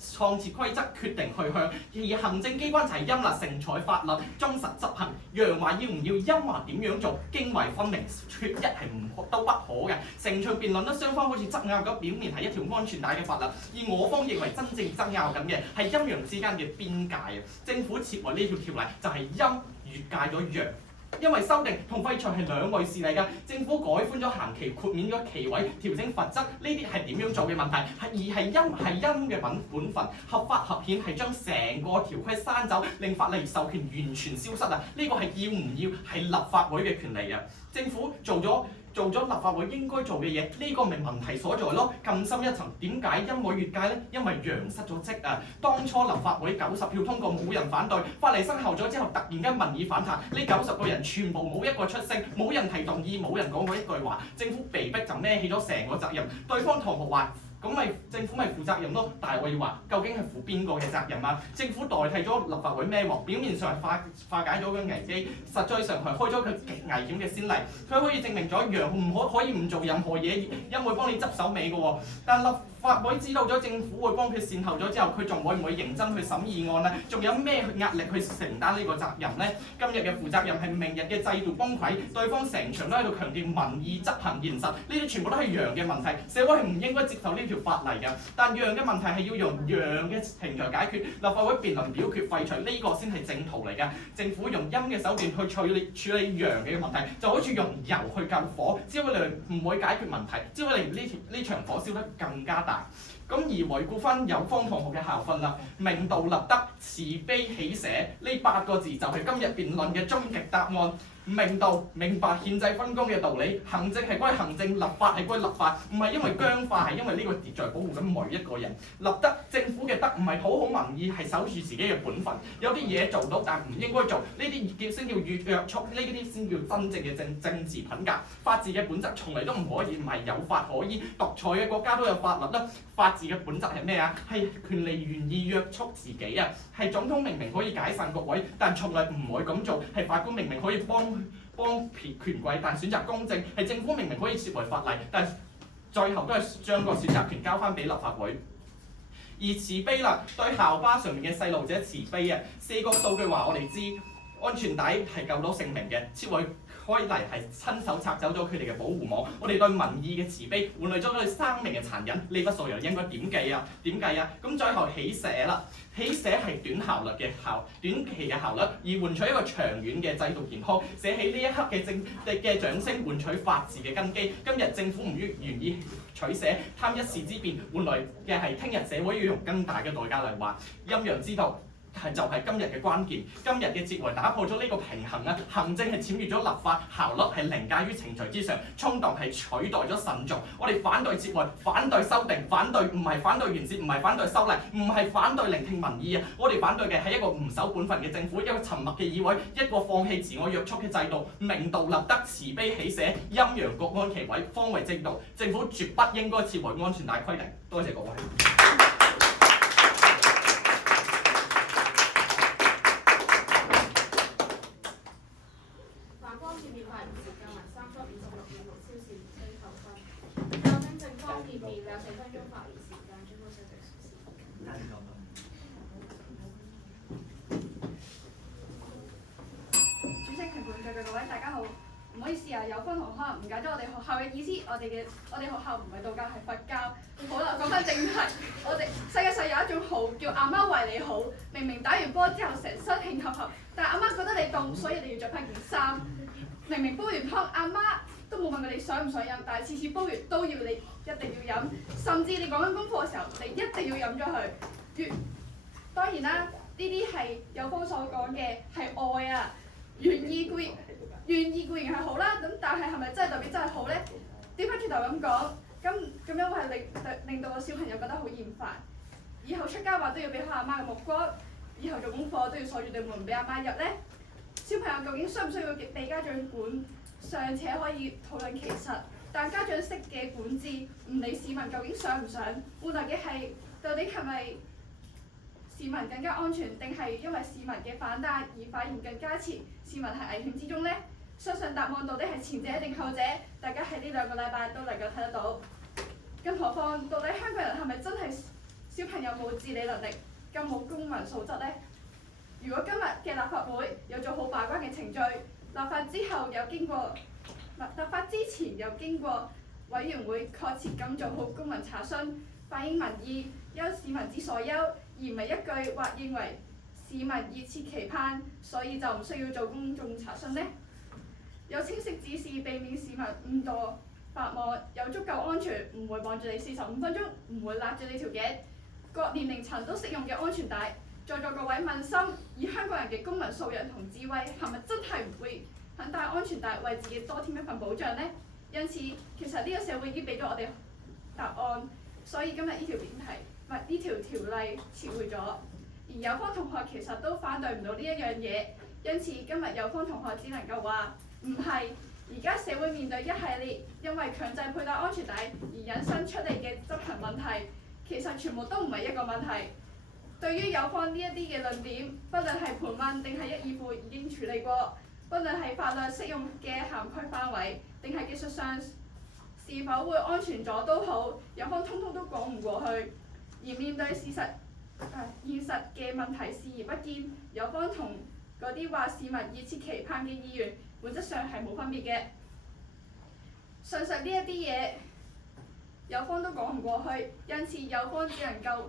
創設規則，決定去向，而行政機關就係陰啦，承採法律，忠實執行。陽話要唔要，陰話點樣做，涇渭分明，缺一係都不可嘅。成場辯論咧，雙方好似爭拗咁，表面係一條安全帶嘅法律，而我方認為真正爭拗緊嘅係陰陽之間嘅邊界啊！政府設為呢條條例就係陰越界咗陽。因為修訂同廢除係兩回事嚟㗎，政府改寬咗限期，豁免咗期位，調整罰則，呢啲係點樣做嘅問題，而係陰嘅本分，合法合憲係將成個條規刪走，令法例授權完全消失啊！呢個係要唔要係立法會嘅權利啊！政府做咗立法會應該做嘅嘢，呢個咪問題所在咯。更深一層，點解陰會越界呢？因為陽失咗職啊！當初立法會90票通過，冇人反對，法例生效咗之後，突然間民意反彈，呢90個人全部冇一個出聲，冇人提動議，冇人講過一句話，政府被逼就孭起咗成個責任。對方同學話：咁咪政府咪負責任咯，但係我要話，究竟係負邊個嘅責任啊？政府代替咗立法會孭鑊，表面上係化解咗個危機，實際上係開咗佢極危險嘅先例。佢可以證明咗陽唔可以唔做任何嘢，因為幫你執手尾嘅喎。但立法會知道咗政府會幫佢善後咗之後，佢仲會唔會認真去審議案呢？仲有咩壓力去承擔呢個責任呢？今日嘅負責任係明日嘅制度崩潰，對方成場都喺度強調民意執行現實，呢啲全部都係陽嘅問題，社會係唔應該接受呢條法例嘅。但陽嘅問題係要用陽嘅程序解決，立法會辯論表決廢除呢個先係正途嚟嘅。政府用陰嘅手段去處理陽嘅問題，就好似用油去救火，只會令唔會解決問題，只會令呢場火燒得更加大。咁而回顧翻有方同學嘅校訓啦，明道立德、慈悲喜捨呢8個字就係今日辯論嘅終極答案。明道明白憲制分工嘅道理，行政係歸行政，立法係歸立法，唔係因為僵化，係因為呢個秩序保護緊每一個人。立德，政府嘅德唔係討好民意，係守住自己嘅本分。有啲嘢做到，但唔應該做，呢啲先叫約束，呢啲先叫真正嘅政治品格。法治嘅本質從嚟都唔可以唔係有法可依，獨裁嘅國家都有法律啦。法治嘅本質係咩啊？係權力願意約束自己啊！係總統明明可以解散國會，但從來唔會咁做；係法官明明可以幫權貴，但選擇公正；係政府明明可以設為法例，但最後都係將個選擇權交翻俾立法會。而慈悲啦，對校巴上面嘅細路仔慈悲啊！4個數據話我哋知，安全帶係救到性命嘅，設為開例係親手拆走咗佢哋嘅保護網，我哋對民意嘅慈悲換嚟咗佢哋生命嘅殘忍，呢筆數又應該點計啊？點計啊？咁最後起寫啦，起寫係短期嘅效率，而換取一個長遠嘅制度健康。寫起呢一刻嘅掌聲，換取法治嘅根基。今日政府唔願意取捨，貪一時之便，換來嘅係聽日社會要用更大嘅代價嚟還。陰陽之道就係今日嘅關鍵，今日嘅哲為打破咗呢個平衡啊！行政係僭越咗立法，效率係凌駕於程序之上，衝動係取代咗慎重。我哋反對哲為，反對修訂，反對唔係反對完善，唔係反對修例，唔係反對聆聽民意啊！我哋反對嘅係一個唔守本分嘅政府，一個沉默嘅議會，一個放棄自我約束嘅制度。明道立德，慈悲喜捨，陰陽各安其位，方為正道。政府絕不應該設為安全帶規定。多謝各位。各位大家好，唔好意思啊，有分同可能誤解咗我哋學校嘅意思，我哋學校唔係道教係佛教。好啦，講翻正題，我哋世界上有一種好叫阿媽為你好，明明打完波之後成身慶合合，但係阿媽覺得你凍，所以你要着翻件衫。明明煲完湯，阿媽都冇問過你想唔想飲，但係次次煲完都要你一定要飲，甚至你講緊功課嘅時候，你一定要飲咗佢。當然啦，啲係有方所講嘅係愛啊，願意固然係好啦，咁但係係咪真係代表真係好咧？調翻轉頭咁講，咁樣會係令到個小朋友覺得好厭煩，以後出街話都要俾開阿媽嘅目光，以後做功課都要鎖住對門唔俾阿媽入咧。小朋友究竟需唔需要被家長管，尚且可以討論其實，但家長式嘅管治唔理市民究竟想唔想，換來嘅係到底係咪市民更加安全，定係因為市民嘅反彈而發現更加遲，市民係危險之中呢？相信答案到底係前者定後者，大家喺呢2個禮拜都能夠睇得到。更何況，到底香港人係咪真係小朋友冇自理能力，咁冇公民素質呢？如果今日嘅立法會有做好把關嘅程序，立法之前又經過委員會確切咁做好公民查詢，反映民意，憂市民之所憂，而唔係一句或認為市民熱切期盼，所以就唔需要做公眾查詢呢？有清晰指示避免市民誤墮法網，有足夠安全，唔會綁住你45分鐘，唔會勒住你條頸，各年齡層都適用嘅安全帶。在座各位問心，以香港人嘅公民素養同智慧，係咪真係唔會肯戴安全帶為自己多添一份保障呢？因此，其實呢個社會已經俾咗我哋答案，所以今日呢條條例撤回咗。而有方同學其實都反對唔到呢一樣嘢，因此今日有方同學只能夠話唔係。而家社會面對一系列因為強制佩戴安全帶而引申出嚟嘅執行問題，其實全部都唔係一個問題。對於有方呢一啲嘅論點，不論係盤問定係一意附已經處理過，不論係法律適用嘅涵蓋範圍，定係技術上是否會安全咗都好，有方通通都講唔過去。而面對現實嘅問題視而不見，有方同嗰啲話市民熱切期盼嘅議員，本質上係冇分別嘅。上述呢一啲嘢，有方都講唔過去，因此有方只能夠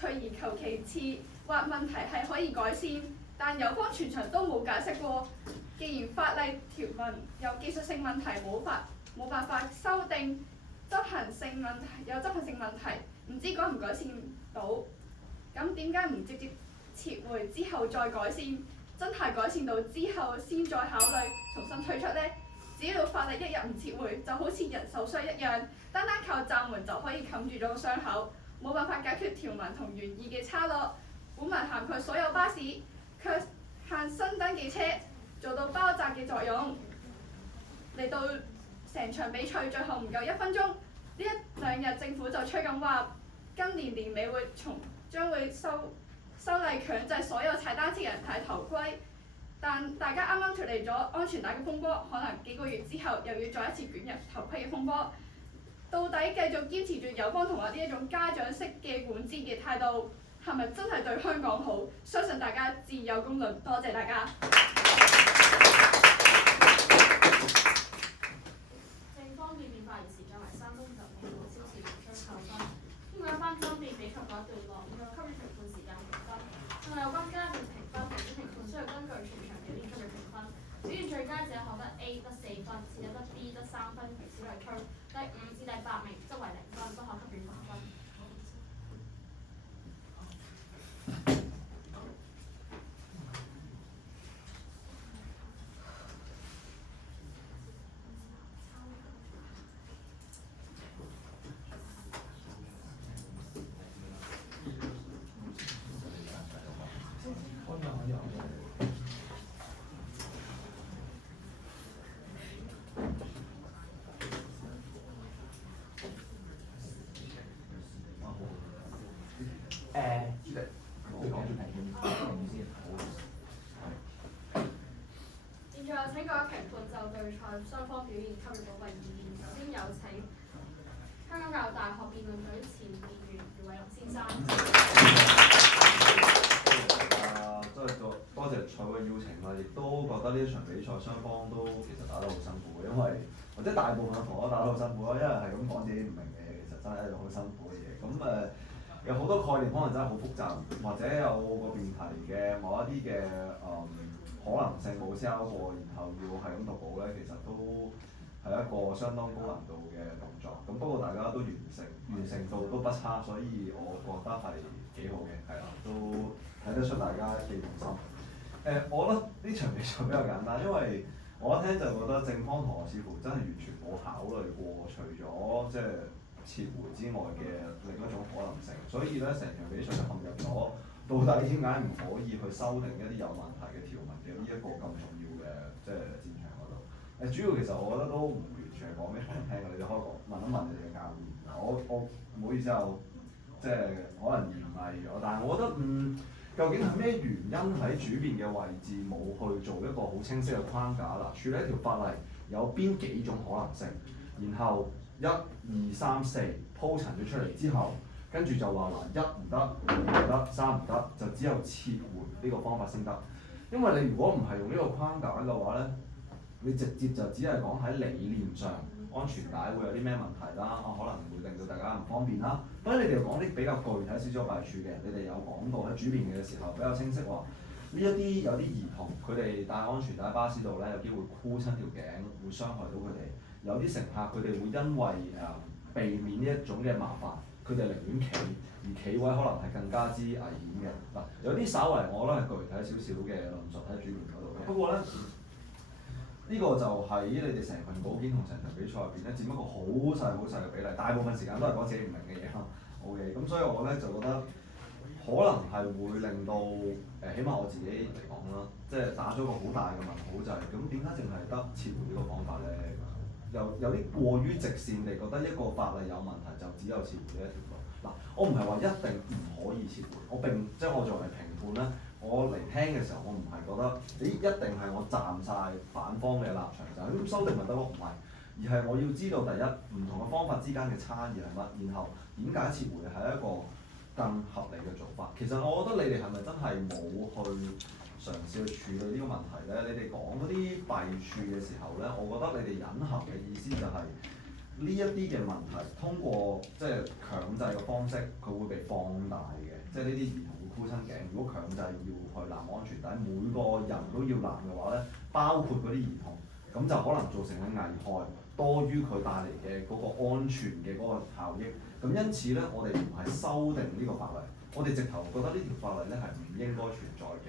退而求其次，話問題係可以改善，但有方全場都冇解釋過。既然法例條文有技術性問題冇辦法修訂，執行性問題，唔知改唔改善到，咁點解唔直接撤回之後再改善？真係改善到之後先再考慮重新推出呢？只要法例一日唔撤回，就好似人受傷一樣，單靠暫緩就可以冚住咗個傷口。冇辦法解決條文同原意嘅差落，本文涵蓋所有巴士，卻限新登記車，做到包紮嘅作用。嚟到成場比賽最後唔夠1分鐘，呢1-2日政府就吹緊話，今年年尾將會修例強制所有踩單車人戴頭盔，但大家啱啱脫離咗安全帶嘅風波，可能幾個月之後又要再一次捲入頭盔嘅風波。到底繼續堅持住有方同學呢一種家長式嘅管治嘅態度，係咪真係對香港好？相信大家自有公論。多謝大家。正方面變化而時間為3分就未滿超時無需扣分。經過一番爭辯比賽嗰一段落，以及給予評判時間評分。另外有關階段評分，評判需要根據全場表現給予評分。表現最佳者可得 A 得4分，次者得 B 得3分，如此類推。第5至第8名則為0分，不可給予評分。現在有請各位評判就對賽雙方表現給予寶貴意見。首先有請香港教育大學辯論隊前議員余偉龍先生。真係多謝賽會邀請啦，亦都覺得呢一場比賽雙方都其實打得好辛苦，因為或者大部分嘅同學都打得好辛苦咯，因為係咁講自己唔明嘅嘢，其實真係一樣好辛苦嘅嘢。咁有好多概念可能真係好複雜，或者有個辯題嘅某一啲嘅可能性冇思考過，然後要係咁讀稿咧，其實都係一個相當高難度嘅動作。咁不過大家都完成度都不差，所以我覺得係幾好嘅，係啦，都睇得出大家幾用心。我覺得呢場比賽比較簡單，因為我一聽就覺得正方陀似乎真係完全冇考慮過除咗即係撤回之外嘅另一種可能性，所以咧成場比賽就陷入咗到底點解唔可以去修訂一啲有問題嘅條文嘅呢一個咁重要嘅即係戰場嗰度。主要其實我覺得都唔完全係講俾同學聽嘅，你哋開講問一問你哋嘅教練。我唔好意思就即係可能嫌棄咗，但係我覺得究竟係咩原因喺主辯嘅位置冇去做一個好清晰嘅框架啦？處理一條法例有邊幾種可能性，然後1、2、3、4鋪陳咗出嚟之後，跟住就話嗱，1唔得，2唔得，3唔得，就只有撤回呢個方法先得。因為你如果唔係用呢個框架嘅話咧，你直接就只係講喺理念上安全帶會有啲咩問題啦，可能會令到大家唔方便啦。所以你哋講啲比較具體少少弊處嘅，你哋有講到喺主辯嘅時候比較清晰話，呢一啲有啲兒童佢哋戴安全帶喺巴士度咧，有機會箍親條頸，會傷害到佢哋。有啲乘客佢哋會因為避免呢一種嘅麻煩，佢哋寧願企，而企位可能係更加之危險嘅。嗱，有啲稍為我覺得係具體少少嘅論述喺主辯嗰度嘅。不過咧，呢個就喺你哋成份稿件同成場比賽入邊咧，佔一個好細嘅比例，大部分時間都係講自己唔明嘅嘢啦。OK，咁所以我咧就覺得可能係會令到起碼我自己嚟講啦，即係打咗個好大嘅問號，就係咁點解淨係得撤回呢個方法咧？有啲過於直線地覺得一個法例有問題就只有撤回呢一條路。嗱，我唔係話一定唔可以撤回，即係我作為評判咧，我嚟聽嘅時候，我唔係覺得一定係我站晒反方嘅立場就係咁修訂咪得咯，唔係，而係我要知道第一唔同嘅方法之間嘅差異係乜，然後點解撤回係一個更合理嘅做法。其實我覺得你哋係咪真係冇去嘗試去處理呢個問題咧？你哋講嗰啲弊處嘅時候咧，我覺得你哋隱含嘅意思就係呢一啲嘅問題通過即係強制嘅方式，佢會被放大嘅。即係呢啲兒童會箍親頸，如果強制要去攬安全帶，每個人都要攬嘅話咧，包括嗰啲兒童，咁就可能造成嘅危害多於佢帶嚟嘅嗰個安全嘅嗰個效益。咁因此咧，我哋唔係修訂呢個法例，我哋直頭覺得呢條法例咧係唔應該存在嘅。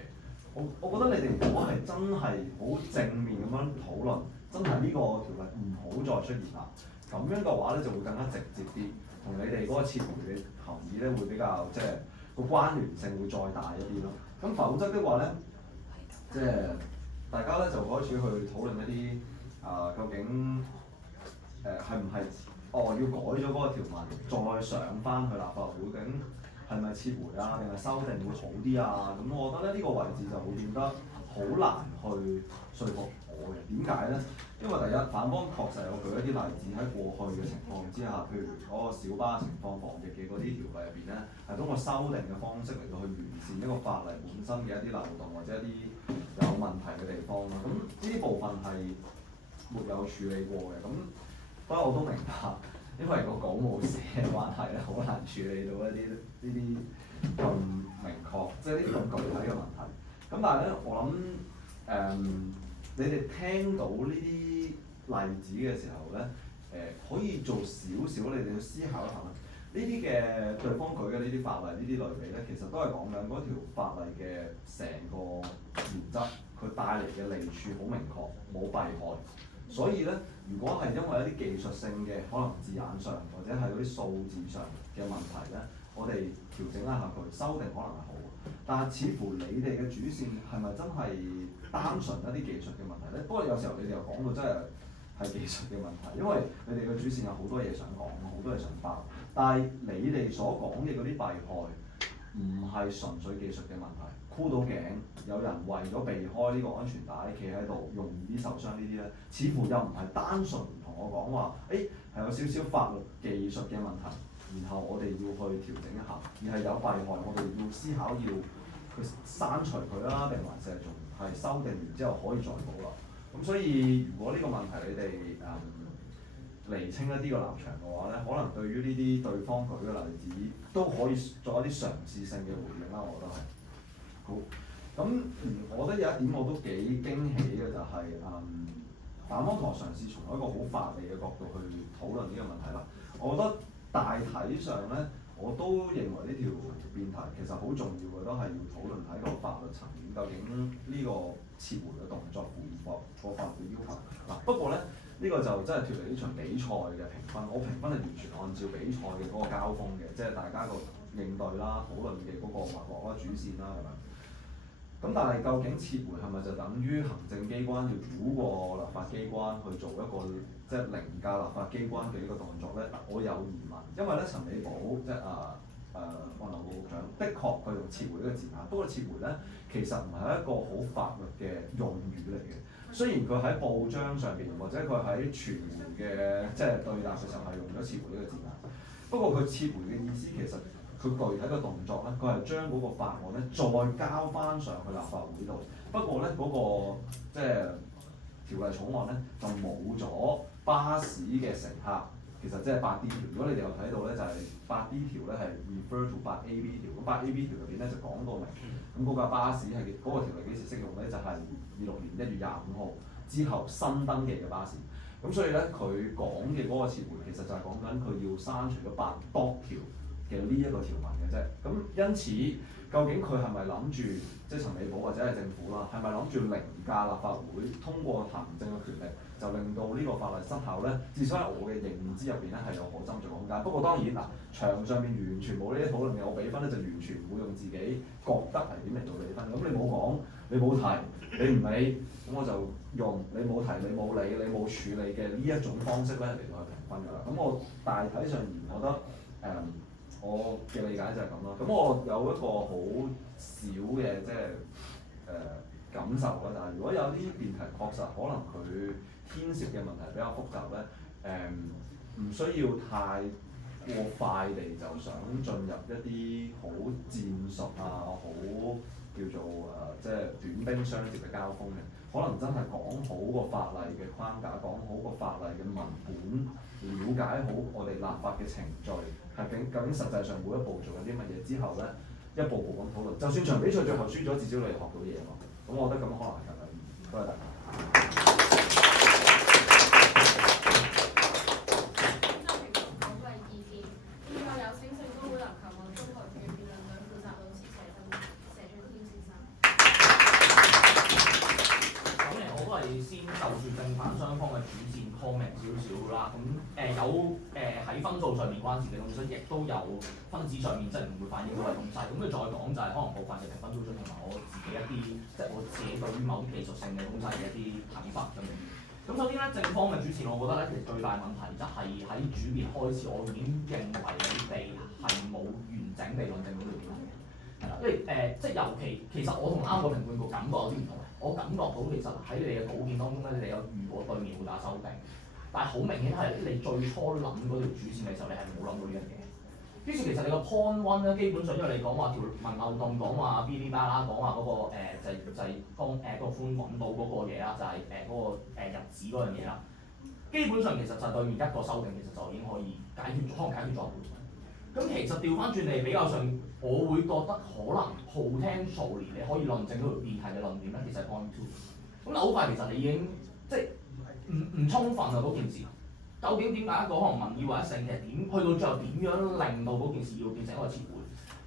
我覺得你哋如果係真係好正面咁樣討論，真係呢個條例唔好再出現啦，咁樣嘅話咧就會更加直接啲，同你哋嗰個撤回嘅含義咧會比較即係個關聯性會再大一啲咯。咁否則的話咧，即係大家咧就開始去討論一啲究竟係唔係要改咗嗰個條文，再上翻去立法會，究竟係咪撤回啊，定係修訂會好啲啊？咁我覺得咧呢個位置就會變得好難去說服我嘅。點解咧？因為第一，反方確實有舉一啲例子喺過去嘅情況之下，譬如嗰個小巴情況防疫嘅嗰啲條例入邊咧，係通過修訂嘅方式嚟到去完善一個法例本身嘅一啲漏洞或者一啲有問題嘅地方啦。咁呢啲部分係沒有處理過嘅。咁不過我都明白，因為個稿冇寫嘅關係咧，好難處理到一啲呢啲咁明確，即係呢啲咁具體嘅問題。咁但係咧，我諗你哋聽到呢啲例子嘅時候咧，可以做少少，你哋要思考一下啦。呢啲嘅對方舉嘅呢啲法例，呢啲類比咧，其實都係講緊嗰條法例嘅成個原則，佢帶嚟嘅利處好明確，冇弊害。所以咧，如果係因為一啲技術性嘅可能字眼上，或者係嗰啲數字上嘅問題咧，我哋調整一下佢，修訂可能係好。但係似乎你哋嘅主線係咪真係單純一啲技術嘅問題咧？不過有時候你哋又講到真係技術嘅問題，因為你哋嘅主線有好多嘢想講，好多嘢想包。但係你哋所講嘅嗰啲弊害唔係純粹技術嘅問題，箍到頸，有人為咗避開呢個安全帶，企喺度容易啲受傷呢啲咧，似乎又唔係單純同我講話，係有少少法律技術嘅問題，然後我哋要去調整一下，而係有弊害，我哋要思考要去刪除佢啦，定還是係仲係修訂完之後可以再保留？咁所以如果呢個問題你哋釐清一啲個立場嘅話咧，可能對於呢啲對方舉嘅例子都可以作一啲嘗試性嘅回應啦，我覺得係。好，咁我覺得有一點我都幾驚喜嘅就係、可反方同學嘗試從一個好法理嘅角度去討論呢個問題啦。我覺得大體上咧，我都認為呢條辯題其實好重要嘅，都係要討論喺個法律層面，究竟呢個撤回嘅動作符合個法律嘅要求嗱。不過咧，呢個就真係脫離呢場比賽嘅評分，我評分係完全按照比賽嘅嗰個交鋒嘅，即係大家個應對啦、討論嘅嗰個脈絡啦、主線啦咁樣。咁但係究竟撤回係咪就等於行政機關要繞過立法機關去做一個即係凌駕立法機關嘅呢個動作咧？我有疑問，因為咧陳美寶即係運流局局長，的確佢用撤回呢個字眼，不過撤回咧其實唔係一個好法律嘅用語嚟嘅。雖然佢喺報章上邊或者佢喺傳媒嘅即係對答嘅時候係用咗撤回呢個字眼，不過佢撤回嘅意思其實佢具體嘅動作咧，佢係將嗰個法案咧再交翻上去立法會度。不過咧嗰個即係條例草案咧就冇咗巴士嘅乘客，其實即係8D 條。如果你哋有睇到咧，就係8D 條咧係 refer to 8AB 條。咁8AB 條入邊咧就講到明，咁嗰架巴士係嗰個條例幾時適用咧？就係26年1月25號之後新登記嘅巴士。咁所以咧佢講嘅嗰個撤回其實就係講緊佢要刪除咗8D 條嘅呢一個條文嘅啫。咁因此究竟佢係咪諗住即係陳美寶或者係政府啦，係咪諗住凌駕立法會通過行政嘅權力，就令到呢個法例失效咧？至少喺我嘅認知入邊咧係有可斟酌空間。不過當然嗱，場上面完全冇呢啲討論嘅，我俾分咧就完全唔會用自己覺得係點嚟做俾分。咁你冇講，你冇提，你唔理，咁我就用你冇提、你冇理、你冇處理嘅呢一種方式咧嚟到去評分㗎啦。咁我大體上而覺得我嘅理解就係咁咯。咁我有一個好少嘅即係感受啦，就係如果有啲辯題確實可能佢牽涉嘅問題比較複雜咧，唔需要太過快地就想進入一啲好戰術啊，好叫做即係短兵相接嘅交鋒嘅，可能真係講好個法例嘅框架，講好個法例嘅文本，了解好我哋立法嘅程序，係究竟實際上每一步做緊啲乜嘢之後咧，一步步咁討論。就算場比賽最後輸咗，至少你學到嘢嘛。咁我覺得咁可能係更有意義。多謝大家。喺分數上面關事嘅東西，亦都有分子上面即係唔會反映到嘅東西。咁佢再講就係可能部分嘅評分標準同埋我自己一啲即係我自己對於某啲技術性嘅東西嘅一啲睇法咁樣。咁首先咧，正方嘅主線，我覺得咧其實最大問題就係喺主辯開始，我已經認為你哋係冇完整地論證到呢條嘅。係啦，因為即係尤其實我同啱個評判局感覺有啲唔同嘅。我感覺到其實喺你哋嘅稿件當中咧，你哋有預過對面會打修訂。但係好明顯係你最初諗嗰條主線嘅時候，你係冇諗到呢樣嘢。於是其實你個 point one 咧，基本上因為你講話條文漏洞，講話嗶哩吧啦，講話嗰個就係當個寬揾到嗰個嘢啦，就係嗰個日子嗰樣嘢啦。基本上其實就係對面一個修訂，其實就已經可以解決，可能解決咗。咁其實調翻轉嚟比較上，我會覺得可能 potentially 你可以論證到條辯題嘅論點咧，其實係 point two。咁但好快其實你已經即係唔充分啊嗰件事。究竟點解一個可能民意或者成其實點去到最後點樣令到嗰件事要變成一個撤回？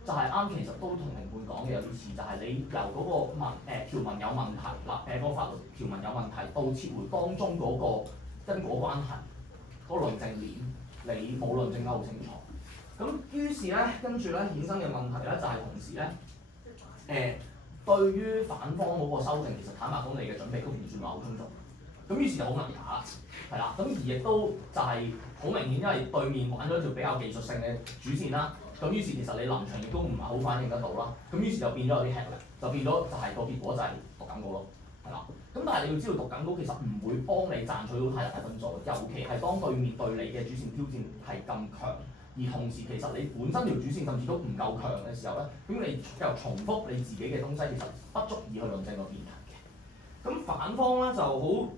就係啱，其實都同評判講嘅有啲似，就係你由嗰個條文有問題嗱個法律條文有問題到撤回當中嗰個因果關係嗰個論證鏈，你冇論證得好清楚。咁於是咧，跟住咧衍生嘅問題咧就係同時咧對於反方嗰個修訂，其實坦白講你嘅準備都唔算話好充足。咁於是就好難打，係啦。咁而亦都就係好明顯，因為對面玩咗條比較技術性嘅主線啦。咁於是其實你臨場亦都唔係好反應得到啦。咁於是就變咗有啲吃力，就變咗就係個結果就係讀緊稿咯，係啦。咁但係你要知道讀緊稿其實唔會幫你賺取到太大分數，尤其係當對面對你嘅主線挑戰係咁強，而同時其實你本身條主線甚至都唔夠強嘅時候咧，咁你又重複你自己嘅東西，其實不足以去論證個辯題嘅。咁反方咧就好。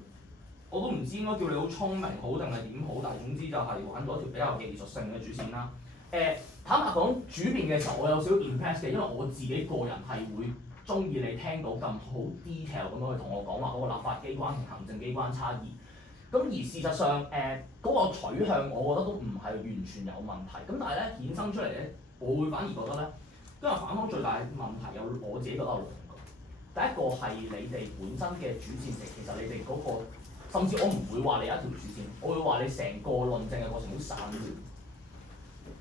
我都唔知應該叫你好聰明好定係點好，但係總之就係玩咗一條比較技術性嘅主線啦。坦白講，主辯嘅時候我有少少 impress 嘅，因為我自己個人係會中意你聽到咁好 detail 咁樣去同我講話嗰個立法機關同行政機關差異。咁而事實上嗰個取向，我覺得都唔係完全有問題。咁但係咧衍生出嚟咧，我會反而覺得咧，因為反方最大嘅問題有我自己覺得有兩個。第一個係你哋本身嘅主線其實你哋嗰個，甚至我唔會話你有一條主線，我會話你成個論證嘅過程好散亂。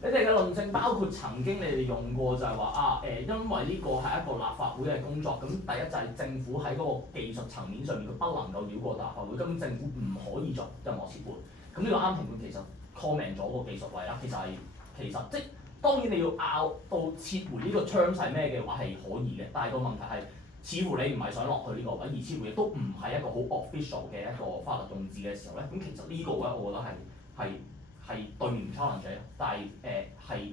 你哋嘅論證包括曾經你哋用過就係話因為呢個係一個立法會嘅工作，咁第一就係政府喺嗰個技術層面上面佢不能夠繞過立法會，根本政府唔可以作任何撤換。咁呢個啱評判其實 comment 咗個技術位啦，其實即當然你要拗到撤回呢個 term 係咩嘅話係可以嘅，但係個問題係似乎你唔係想落去呢個位，而撤回亦都唔係一個好 official 嘅一個法律用字嘅時候咧，咁其實呢個位我覺得係對唔 challenge 嘅，但係係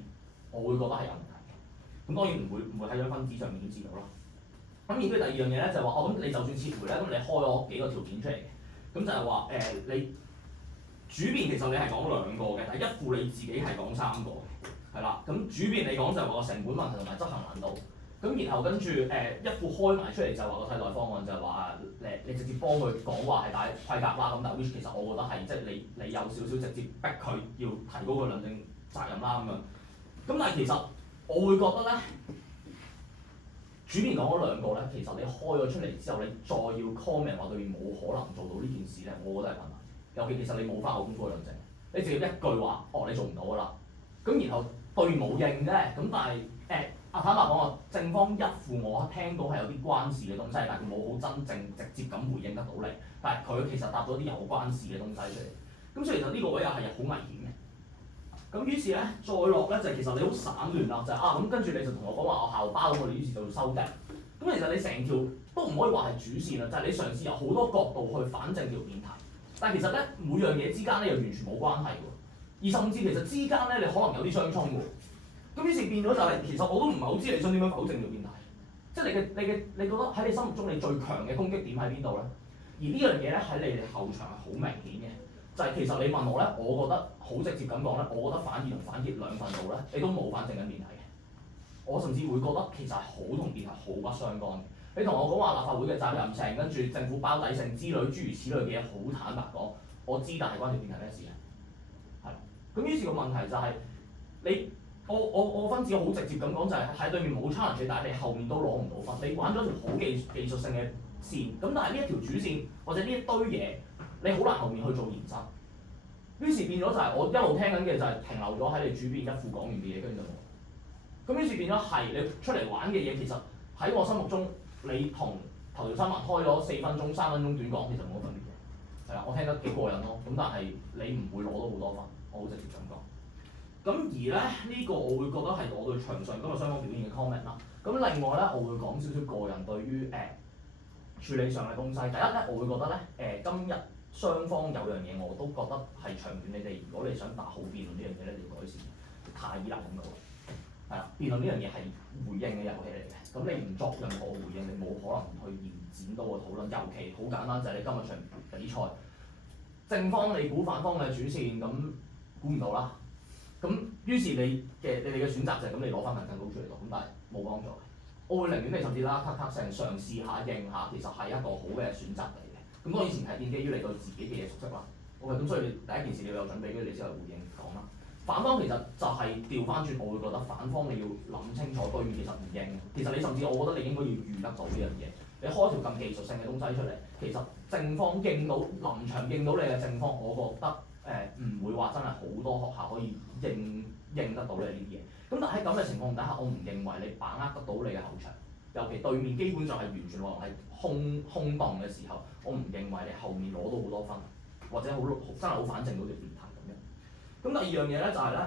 我會覺得係有問題嘅。咁當然唔會喺張分紙上面顯示到啦。咁而跟住第二樣嘢咧就係話，咁你就算撤回咧，咁你開咗幾個條件出嚟嘅，咁就係話你主辯其實你係講兩個嘅，但係一副你自己係講三個，係啦。咁主辯你講就係話個成本問題同埋執行難度。咁然後跟住一副開埋出嚟就係話個替代方案就係話你直接幫佢講話係大規格啦，咁但係 which 其實我覺得係即係你有少少直接逼佢要提高個論證責任啦咁樣。咁但係其實我會覺得咧，主辯講嗰兩個咧，其實你開咗出嚟之後，你再要 comment 話對面冇可能做到呢件事咧，我覺得係困難。尤其其實你冇花好功夫去論證，你直接一句話你做唔到㗎啦。咁然後對面冇應啫，咁但係坦白講啊，正方一副我聽到係有啲關事嘅東西，但係佢冇好真正直接咁回應得到你。但係佢其實答咗啲有關事嘅東西出嚟。咁所以其實呢個位又係好危險嘅。咁於是咧，再落咧就係其實你好散亂啦，就係咁跟住你就同我講話我校包咁，我哋於是就修訂。咁其實你成條都唔可以話係主線啦，就係你嘗試由好多角度去反證條辯題。但係其實咧，每樣嘢之間咧又完全冇關係喎，而甚至其實之間咧你可能有啲相衝喎。咁於是變咗就係，其實我都唔係好知你想點樣否證條辯題，即係你覺得喺你心目中你最強嘅攻擊點喺邊度咧？而呢樣嘢咧喺你哋後場係好明顯嘅，就係其實你問我咧，我覺得好直接咁講咧，我覺得反義同反結兩份度咧，你都冇反證緊辯題嘅。我甚至會覺得其實係好同辯題毫不相干嘅。你同我講話立法會嘅責任性，跟住政府包底性之類諸如此類嘅嘢，好坦白講，我知，但係關條辯題咩事啊？係。咁於是個問題就係你。我分子好直接咁講，就係喺對面冇 challenge，但係你後面都攞唔到分。你玩咗條好技術性嘅線，咁但係呢一條主線或者呢一堆嘢，你好難後面去做延伸。於是變咗就係我一路聽緊嘅就係停留咗喺你主辯一副講完嘅嘢，跟住就冇。咁於是變咗係你出嚟玩嘅嘢，其實喺我心目中，你同頭條新聞開咗4分鐘、3分鐘短講，其實冇乜分別嘅。係啦，我聽得幾過癮咯。咁但係你唔會攞到好多分，我好直接咁講。咁而咧呢個我會覺得係我對場上今日雙方表現嘅 comment 啦。咁另外咧，我會講少少個人對於處理上嘅東西。第一咧，我會覺得咧今日雙方有樣嘢我都覺得係長遠，你哋如果你想打好辯論呢樣嘢咧，你要改善。太依賴廣告啦，係啦，辯論呢樣嘢係回應嘅遊戲嚟嘅。咁你唔作任何回應，你冇可能去延展到個討論。尤其好簡單就係你今日場比賽，正方你估反方嘅主線，咁估唔到啦。咁於是你哋嘅選擇就係咁，你攞翻份更高出嚟讀，咁但係冇幫助嘅。我會寧願你甚至啦咔聲嘗試下應下，其實係一個好嘅選擇嚟嘅。咁當然前提建基於你對自己嘅嘢熟悉啦。OK，咁所以你第一件事你要有準備，跟住你先去回應講啦。反方其實就係調翻轉，我會覺得反方你要諗清楚對面其實唔應。其實你甚至我覺得你應該要預得到呢樣嘢。你開條咁技術性嘅東西出嚟，其實正方應到臨場應到你嘅正方，我覺得。唔會話真係好多學校可以應得到你呢啲嘢，咁但係喺咁嘅情況底下，我唔認為你把握得到你嘅後場，尤其對面基本上係完全內容係空洞嘅時候，我唔認為你後面攞到好多分，或者真係好反證到條辯題咁樣。咁第二樣嘢咧就係咧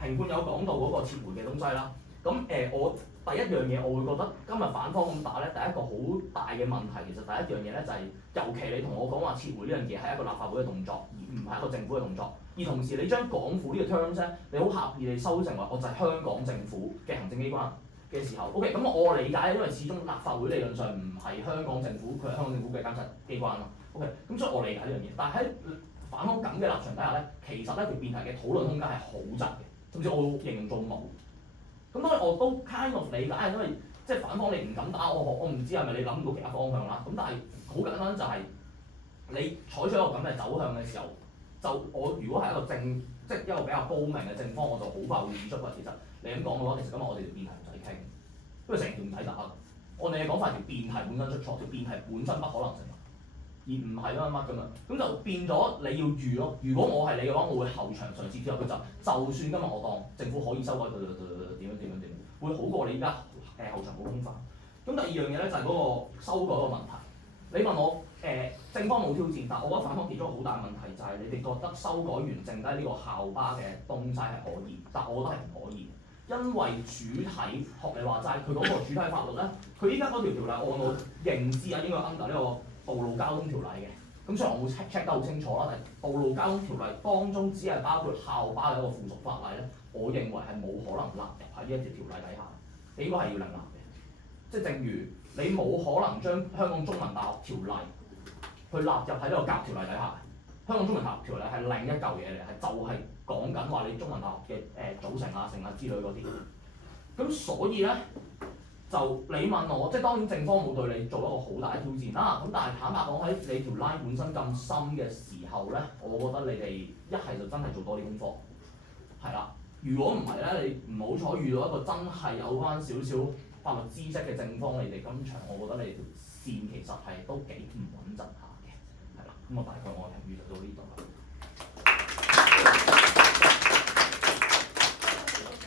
評判有講到嗰個撤回嘅東西啦。咁我第一樣嘢我會覺得今日反方咁打咧，第一個好大嘅問題，其實第一樣嘢咧就係，尤其你同我講話撤回呢樣嘢係一個立法會嘅動作，而唔係一個政府嘅動作。而同時你將港府呢個 terms 咧，你好狹義地修成為我就係香港政府嘅行政機關嘅時候 ，OK， 咁我理解，因為始終立法會理論上唔係香港政府，佢係香港政府嘅監察機關咯。OK，咁所以我理解呢樣嘢。但係喺反方咁嘅立場底下咧，其實咧條辯題嘅討論空間係好窄嘅，甚至我會形容做冇。咁當然我都 kind of 理解，因為即係反方你唔敢打我唔知係咪你諗唔到其他方向啦。咁但係好簡單就係你採取一個咁嘅走向嘅時候，就我如果係一個即係一個比較高明嘅正方，我就好快會指出話，其實你咁講嘅話，其實今日我哋條辯題唔使傾，因為成條唔使打。我哋嘅講法係條辯題本身出錯，條辯題本身不可能成立，而唔係乜乜咁樣，咁就變咗你要預咯。如果我係你嘅話，我會後場嘗試之後，佢就算今日我當政府可以修改點樣，會好過你依家後場冇空泛。咁第二樣嘢咧就係嗰個修改個問題。你問我正方冇挑戰，但我覺得反方其中一個好大問題就係你哋覺得修改完剩低呢個校巴嘅東西係可以，但我覺得係唔可以。因為主體學你話齋，佢嗰個主體法律咧，佢依家嗰條條例按我認知啊，應該 under 呢個道路交通條例嘅。咁雖然我冇 check 得好清楚啦，但係道路交通條例當中只係包括校巴嘅一個附屬法例咧，我認為係冇可能納入喺呢一條條例底下，你應該係要另立嘅。即係正如你冇可能將香港中文大學條例去納入喺呢個甲條例底下。香港中文大學條例係另一嚿嘢嚟，係就係講緊話你中文大學嘅組成啊、成啊之類嗰啲。咁所以咧，就你問我，即係當然正方冇對你做一個好大嘅挑戰啦。咁但係坦白講喺你條 line 本身咁深嘅時候咧，我覺得你哋一係就真係做多啲功課，係啦。如果唔係咧，你唔好彩遇到一個真係有關少少法律知識嘅正方，你哋今場我覺得你條線其實係都幾唔穩陣下。咁我大概我嘅評語就到呢度啦。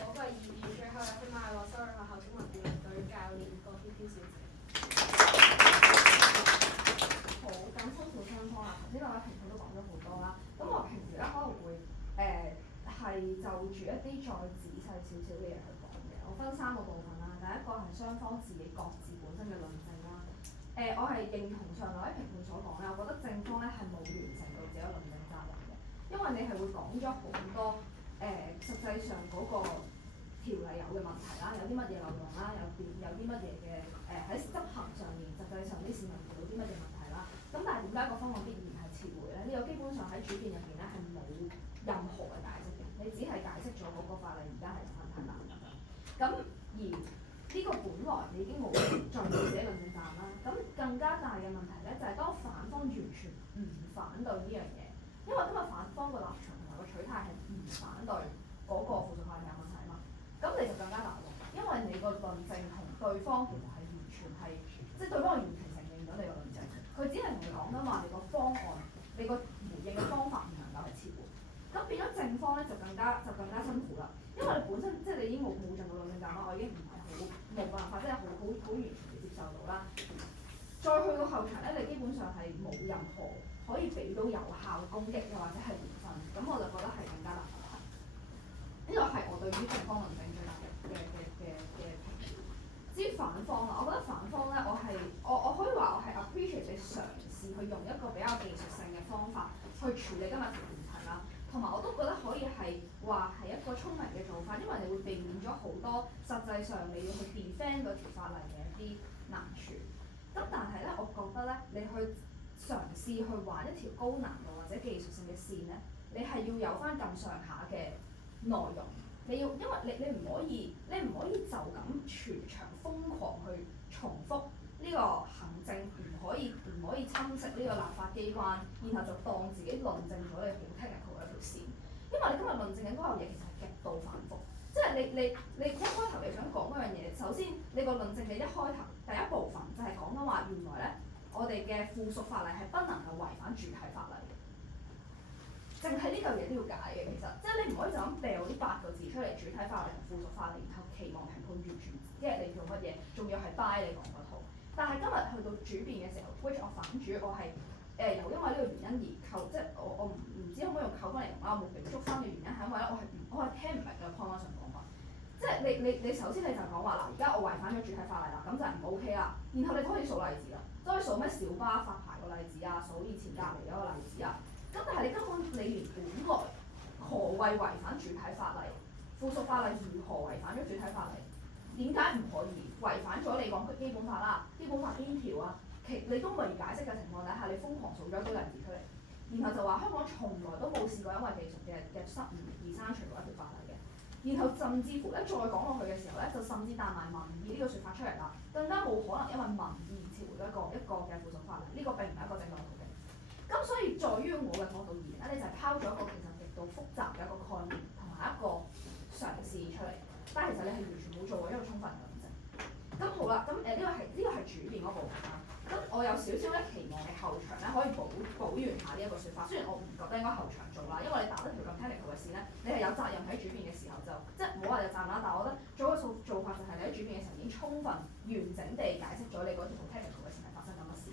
嗰個意義，最後有去馬來西亞學校中文辯論隊教練郭天天小姐。好，咁辛苦雙方啦。頭先兩位評判都講咗好多啦。咁我評語咧可能會係就住一啲再仔細少少嘅嘢去講嘅。我分3個部分啦。第一個係雙方自己各自本身嘅論證啦。我係認同上兩位評判所講咧，我覺得正方咧係冇完成到自己嘅論證責任嘅，因為你係會講咗好多實際上嗰個條例有嘅問題啦，有啲乜嘢漏洞啦，有啲乜嘢嘅喺執行上面，實際上啲市民遇到啲乜嘢問題啦。咁但係點解個方案必然係撤回咧？呢個基本上喺主辯入邊咧係冇任何嘅解釋嘅，你只係解釋咗嗰個法例而家係有問題啦。咁而呢個本來你已經冇盡到自己論證責任啦，咁更加大嘅問題咧就係當反方完全唔反對呢樣嘢，因為今日反方個立場同埋個取態係唔反對嗰個附屬法例有問題啊嘛，咁你就更加難喎，因為你個論證同對方其實係完全係，即係對方係完全承認咗你個論證，佢只係同你講緊話你個方案，你個回應嘅方法唔能夠係撤回，咁變咗正方咧就更加辛苦啦，因為你本身即係你已經冇盡到論證責任啦，我已經唔係冇辦法，即係好完全地接受到啦。再去到後場咧，你基本上係冇任何可以俾到有效攻擊，又或者係援分，咁我就覺得係更加難嘅。呢個係我對於正方論證最大嘅評語。至於反方啦，我覺得反方咧，我可以話我係 appreciate 你嘗試去用一個比較技術性嘅方法去處理今日條辯題啦。同埋我都覺得可以係話係一個聰明嘅做法，因為你會避免咗好多實際上你要去 defend 嗰條法例嘅一啲難處。咁但係咧，我覺得咧，你去嘗試去玩一條高難度或者技術性嘅線咧，你係要有翻咁上下嘅內容。你要因為你唔可以就咁全場瘋狂去重複呢個行政，唔可以侵蝕呢個立法機關，然後就當自己論證咗你好 technical 嘅一條線。因為你今日論證緊嗰樣嘢其實係極度反覆，即係你一開頭你想講嗰樣嘢，首先你個論證你一開頭第一部分就係講緊話原來咧我哋嘅附屬法例係不能夠違反主體法例嘅，淨係呢嚿嘢都要解嘅其實，即係你唔可以就咁掉呢8個字出嚟主體法例同附屬法例，然後期望評判完全即係你做乜嘢，仲要係 buy 你講嗰套。但係今日去到主辯嘅時候 which 我反主我係又因為呢個原因而扣，即係我唔知可唔可以用扣分嚟用啦，我冇俾足分嘅原因係因為咧我係聽唔明嘅 point 上講法，即係你首先你就講話嗱，而家我違反咗主體法例啦，咁就係唔 OK 啦，然後你就可以數例子啦，都可以數咩小巴發牌個例子啊，數以前隔離嗰個例子啊，咁但係你根本你連本來何謂違反主體法例，附屬法例如何違反咗主體法例？點解唔可以違反咗你講基本法啦？基本法邊條啊？你都未解釋嘅情況底下，你瘋狂數咗一堆例子出嚟，然後就話香港從來都冇試過因為技術嘅失誤而刪除過一條法例嘅，然後甚至乎咧再講落去嘅時候咧，就甚至帶埋民意呢個説法出嚟啦，更加冇可能因為民意撤回一個嘅附屬法例，呢個並唔係一個正當途徑。咁在於我嘅角度而言咧，你就係拋咗一個其實極度複雜嘅一個概念同埋一個嘗試出嚟，但係其實你係完全冇做過一個充分嘅論證。咁好啦，咁呢個係主辯嗰部分啦。咁我有少少咧期望你後場咧可以補完下呢一個説法。雖然我唔覺得應該後場做啦，因為你打得條咁 technical 嘅線咧，你係有責任喺主辯嘅時候就即係唔好話有責任啦。但係我覺得做一個做法就係你喺主辯嘅時候已經充分完整地解釋咗你嗰條好 technical 嘅線係發生緊乜事。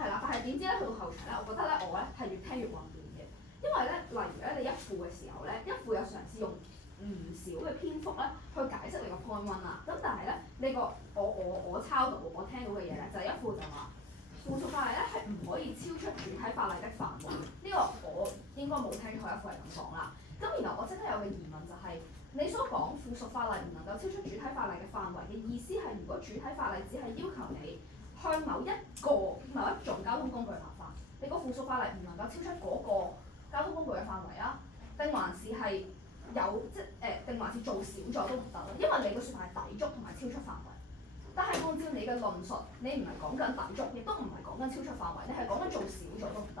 係啦，但係點知咧去到後場咧，我覺得咧我咧係越聽越混亂嘅，因為咧例如咧你一副嘅時候咧，一副有嘗試用唔少嘅篇幅咧去解釋你個 point one 啦，咁但係咧你個我抄到我聽到嘅嘢咧就係一副就話附屬法例咧係唔可以超出主體法例的範圍，呢個我應該冇聽錯一副係咁講啦。咁然後我即刻有個疑問就係你所講附屬法例唔能夠超出主體法例嘅範圍嘅意思係，如果主體法例只係要求你向某一種交通工具立法，你個附屬法例唔能夠超出嗰個交通工具嘅範圍啊？定還是係定還是做少咗都唔得咯？因為你個説法係抵觸同埋超出範圍。但係按照你嘅論述，你唔係講緊抵觸，亦都唔係講緊超出範圍，你係講緊做少咗都唔得。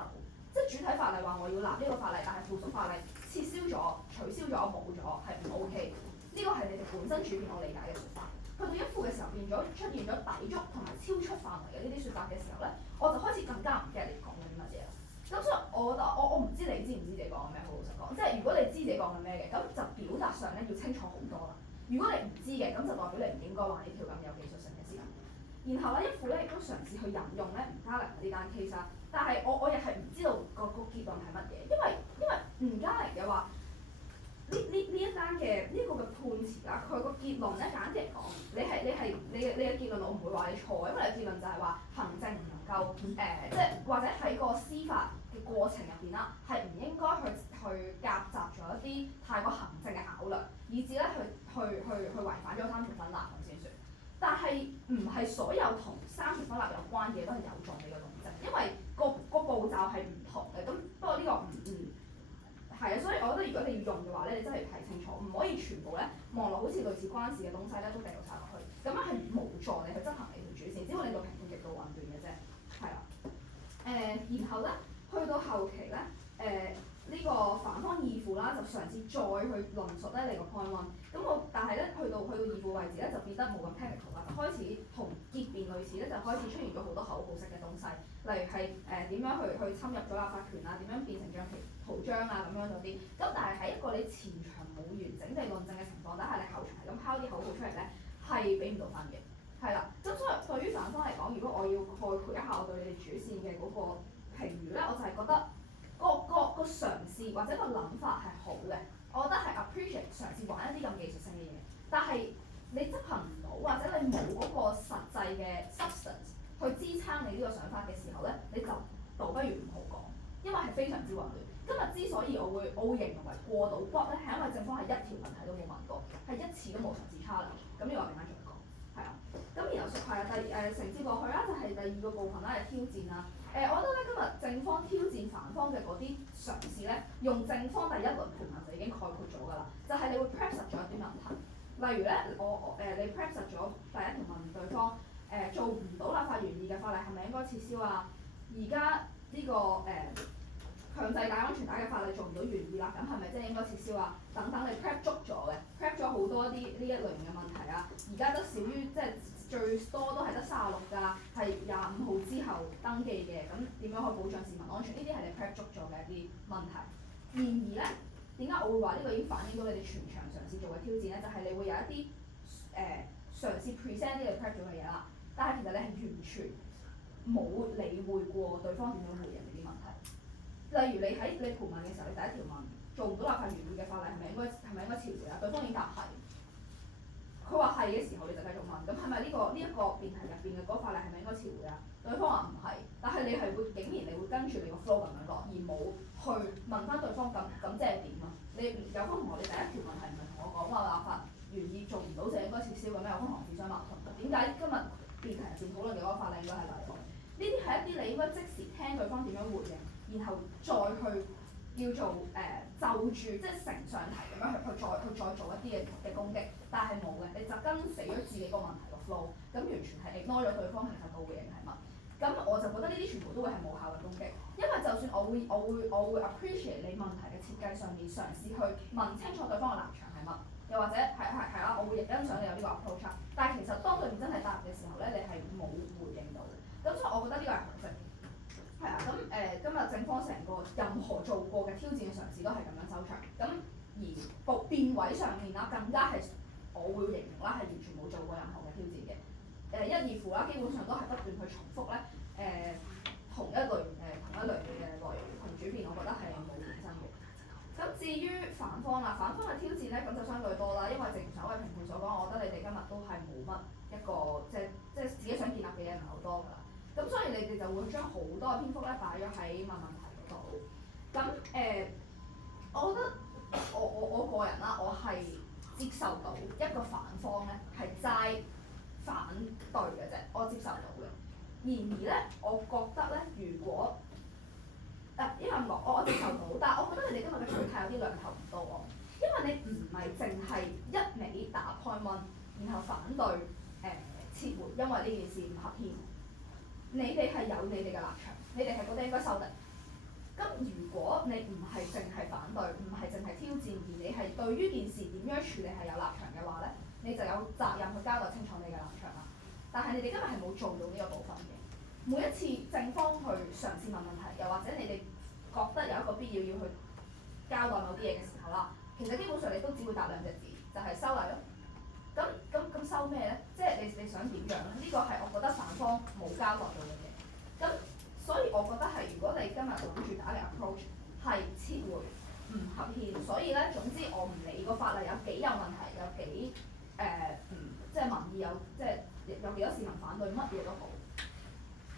即係主體法例話我要立呢個法例，但係附屬法例撤銷咗、取消咗、冇咗係唔 OK。呢個係你哋本身主辯我理解嘅説法。去到一副嘅時候變咗出現咗抵觸同埋超出範圍嘅呢啲説法嘅時候咧，我就開始更加唔 get 你講緊啲乜嘢啦。咁所以我覺得我唔知你知唔知自己講緊咩，好老實講。即係如果你知自己講緊咩嘅，咁就表達上咧要清楚好多啦。如果你唔知嘅，咁就代表你唔應該話呢條咁有技術性嘅事。然後咧，一副咧亦都嘗試去引用咧吳嘉玲呢單 case 啦，但係我亦係唔知道個結論係乜嘢，因為吳嘉玲嘅話呢一單嘅呢個嘅判詞啦，佢個結論咧簡直嚟講，你嘅結論我唔會話你錯，因為你嘅結論就係話行政唔能夠即係或者喺個司法嘅過程入邊啦，係唔應該去夾雜咗一啲太過行政嘅考量，以至咧去違反咗三權分立咁先算。但係唔係所有同三權分立有關嘅嘢都係有助你嘅論證，因為個步驟係唔同嘅。咁不過呢個係啊，所以我覺得如果你要用嘅話咧，你真係要睇清楚，唔可以全部咧望落好似類似關事嘅東西咧都掉晒落去，咁樣係無助你去執行你條主線，只會令到評判極度混亂嘅啫。係啦，然後咧去到後期咧，呢個反方二副啦，就嘗試再去論述咧你個 point one。咁但係咧去到二副位置咧就變得冇咁 technical 啦，開始同結辯類似咧，就開始出現咗好多口號式嘅東西，例如係點樣去侵入咗立法權啊，點樣變成橡皮圖章啊咁樣嗰啲。咁但係喺一個你前場冇完整地論證嘅情況底下，你後場係咁拋啲口號出嚟咧，係俾唔到分嘅。係啦，咁所以對於反方嚟講，如果我要概括一下我對你哋主線嘅嗰個評語咧，我就係覺得個嘗試或者個諗法係好嘅，我覺得係 appreciate 嘗試玩一啲咁技術性嘅嘢，但係你執行唔到或者你冇嗰個實際嘅 substance 去支撐你呢個想法嘅時候咧，你就倒不如唔好講，因為係非常之混亂。今日之所以我會形容為過到骨咧，係因為正方係一條問題都冇問過，係一次都冇嘗試 challenge。咁呢個我陣間再講，係啊。咁然後係啊，承接落去啦，就係第二個部分啦，係挑戰啦。我覺得咧今日正方挑戰反方嘅嗰啲嘗試咧，用正方第一輪盤問就已經概括咗㗎啦，就係你會 prep 實咗一啲問題，例如咧你 prep 實咗第一條問對方做唔到立法原意嘅法例係咪應該撤銷啊？而家呢個強制戴安全帶嘅法例做唔到原意啦，咁係咪真係應該撤銷啊？等等，你 prep 足咗嘅 prep 咗好多呢一類型嘅問題啊，而家都少於即係最多都係得36㗎，係25號之後登記嘅，咁點樣可以保障市民安全？呢啲係你 prep 足咗嘅一啲問題。然而咧，點解我會話呢個已經反映到你哋全場嘗試做嘅挑戰咧？就係你會有一啲嘗試 present 啲你 prep 咗嘅嘢啦，但係其實你係完全冇理會過對方點樣回應呢啲問題。例如你喺你盤問嘅時候，你第一條問做唔到立法原意嘅法例係咪應該撤回啊？對方已經答係，佢話係嘅時候你就繼續問，咁係咪呢一個辯題入邊嘅嗰個法例係咪應該撤回啊？對方話唔係，但係你係會竟然你會跟住你個 flow 咁樣落，而冇去問翻對方咁即係點啊？你有方同學你第一條問題唔係同我講話立法原意做唔到就應該撤銷咁樣，有方同學自相矛盾。點解今日辯題入邊討論嘅嗰個法例應該係例外？呢啲係一啲你應該即時聽對方點樣回應，然後再去叫做就住即係成上題咁樣去再做一啲嘅攻擊，但係冇嘅，你就跟死咗自己個問題個 flow，咁完全係 ignore 咗對方其實個回應係乜。咁我就覺得呢啲全部都會係無效嘅攻擊，因為就算我會 appreciate 你問題嘅設計上面嘗試去問清楚對方嘅立場係乜，又或者係啦，我會欣賞你有呢個 approach。但係其實當對面真係答嘅時候咧，你係冇回應到嘅。咁所以我覺得呢個係可惜。係啊，咁今日正方成個任何做過嘅挑戰嘅嘗試都係咁樣收場。咁而辯位上面啦，更加係我會形容啦，係完全冇做過任何嘅挑戰嘅。一二符啦，基本上都係不斷去重複咧，同一類嘅內容同主辯，我覺得係冇延伸嘅。咁至於反方啦，反方嘅挑戰咧，咁就相對多啦，因為正如上一位評判所講，我覺得你哋今日都係冇乜一個即係自己想建立嘅嘢唔係好多㗎啦。咁所以你哋就會將好多嘅篇幅咧擺咗喺問題嗰度。咁我覺得我個人啦，我係接受到一個反方咧係齋反對嘅啫，我接受到嘅。然而咧，我覺得咧，如果因為我接受到，但係我覺得你哋今日嘅取態有啲兩頭唔到喎，因為你唔係淨係一味打 point one，然後反對撤回，因為呢件事唔合憲。你哋係有你哋嘅立場，你哋係覺得應該修訂。咁如果你唔係淨係反對，唔係淨係挑戰，而你係對於件事點樣處理係有立場嘅話咧，你就有責任去交代清楚你嘅立場啦。但係你哋今日係冇做到呢個部分嘅。每一次正方去嘗試問問題，又或者你哋覺得有一個必要要去交代某啲嘢嘅時候啦，其實基本上你都只會答兩隻字，就係修例咯。咁收咩咧？即係你想點樣咧？呢個係我覺得反方冇交代到嘅嘢。咁所以我覺得係如果你今日諗住打嘅 approach 係撤回唔合憲，所以咧總之我唔理個法例有幾有問題，有幾即係民意有即係有幾多市民反對乜嘢都好，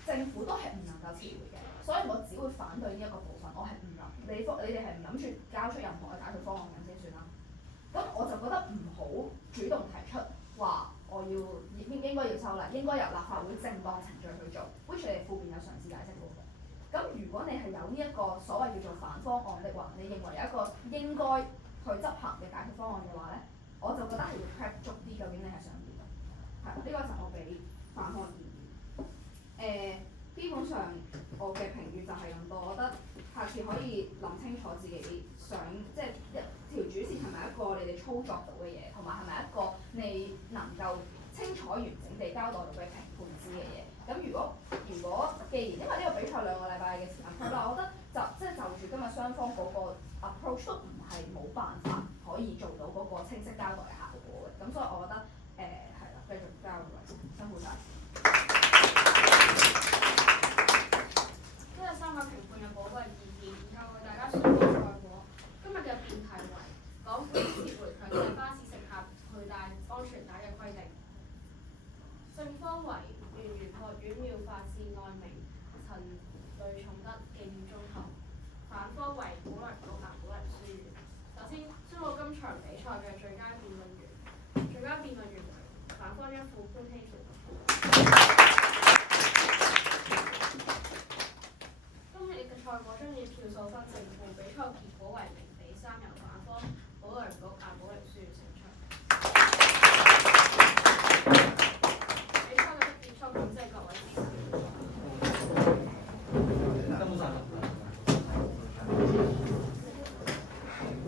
政府都係唔能夠撤回嘅。所以我只會反對呢一個部分，我係唔諗你哋係唔諗住交出任何嘅解決方案咁先算啦。咁我就覺得唔好主動提出話我要應該要修例，應該由立法會正當程序去做 ，which 你哋副辯有嘗試解釋過嘅。咁如果你係有呢一個所謂叫做反方案的話，你認為有一個應該去執行嘅解決方案嘅話咧，我就覺得係要 prep 足啲，究竟你係想點？係呢個就我俾反方建議。基本上我嘅評語就係咁多，我覺得下次可以諗清楚自己想即係一條主線係咪一個你哋操作到嘅嘢，同埋係咪一個你能夠清楚完整地交代到俾評判知嘅嘢。咁如果既然因為呢個比賽2個禮拜嘅時間，我覺得就住今日雙方嗰個 approach 都唔係冇辦法可以做到嗰個清晰交代嘅效果嘅。咁所以我覺得係啦，繼續交流，辛苦晒。多謝3位評判嘅寶貴意見，然後為大家宣佈賽果。今日嘅辯題為港府撤回強制巴士乘客佩戴安全帶嘅規定。正方為圓玄學院妙法寺內明陳呂重德寄語中學，反方為保良局顏寶玲書院。首先宣佈今場比賽嘅最佳辯論員，最佳辯論員為反方一副潘希權。今日嘅賽果將以票數分勝負，比賽結果為0-3由反方保良局顏寶玲書院勝出。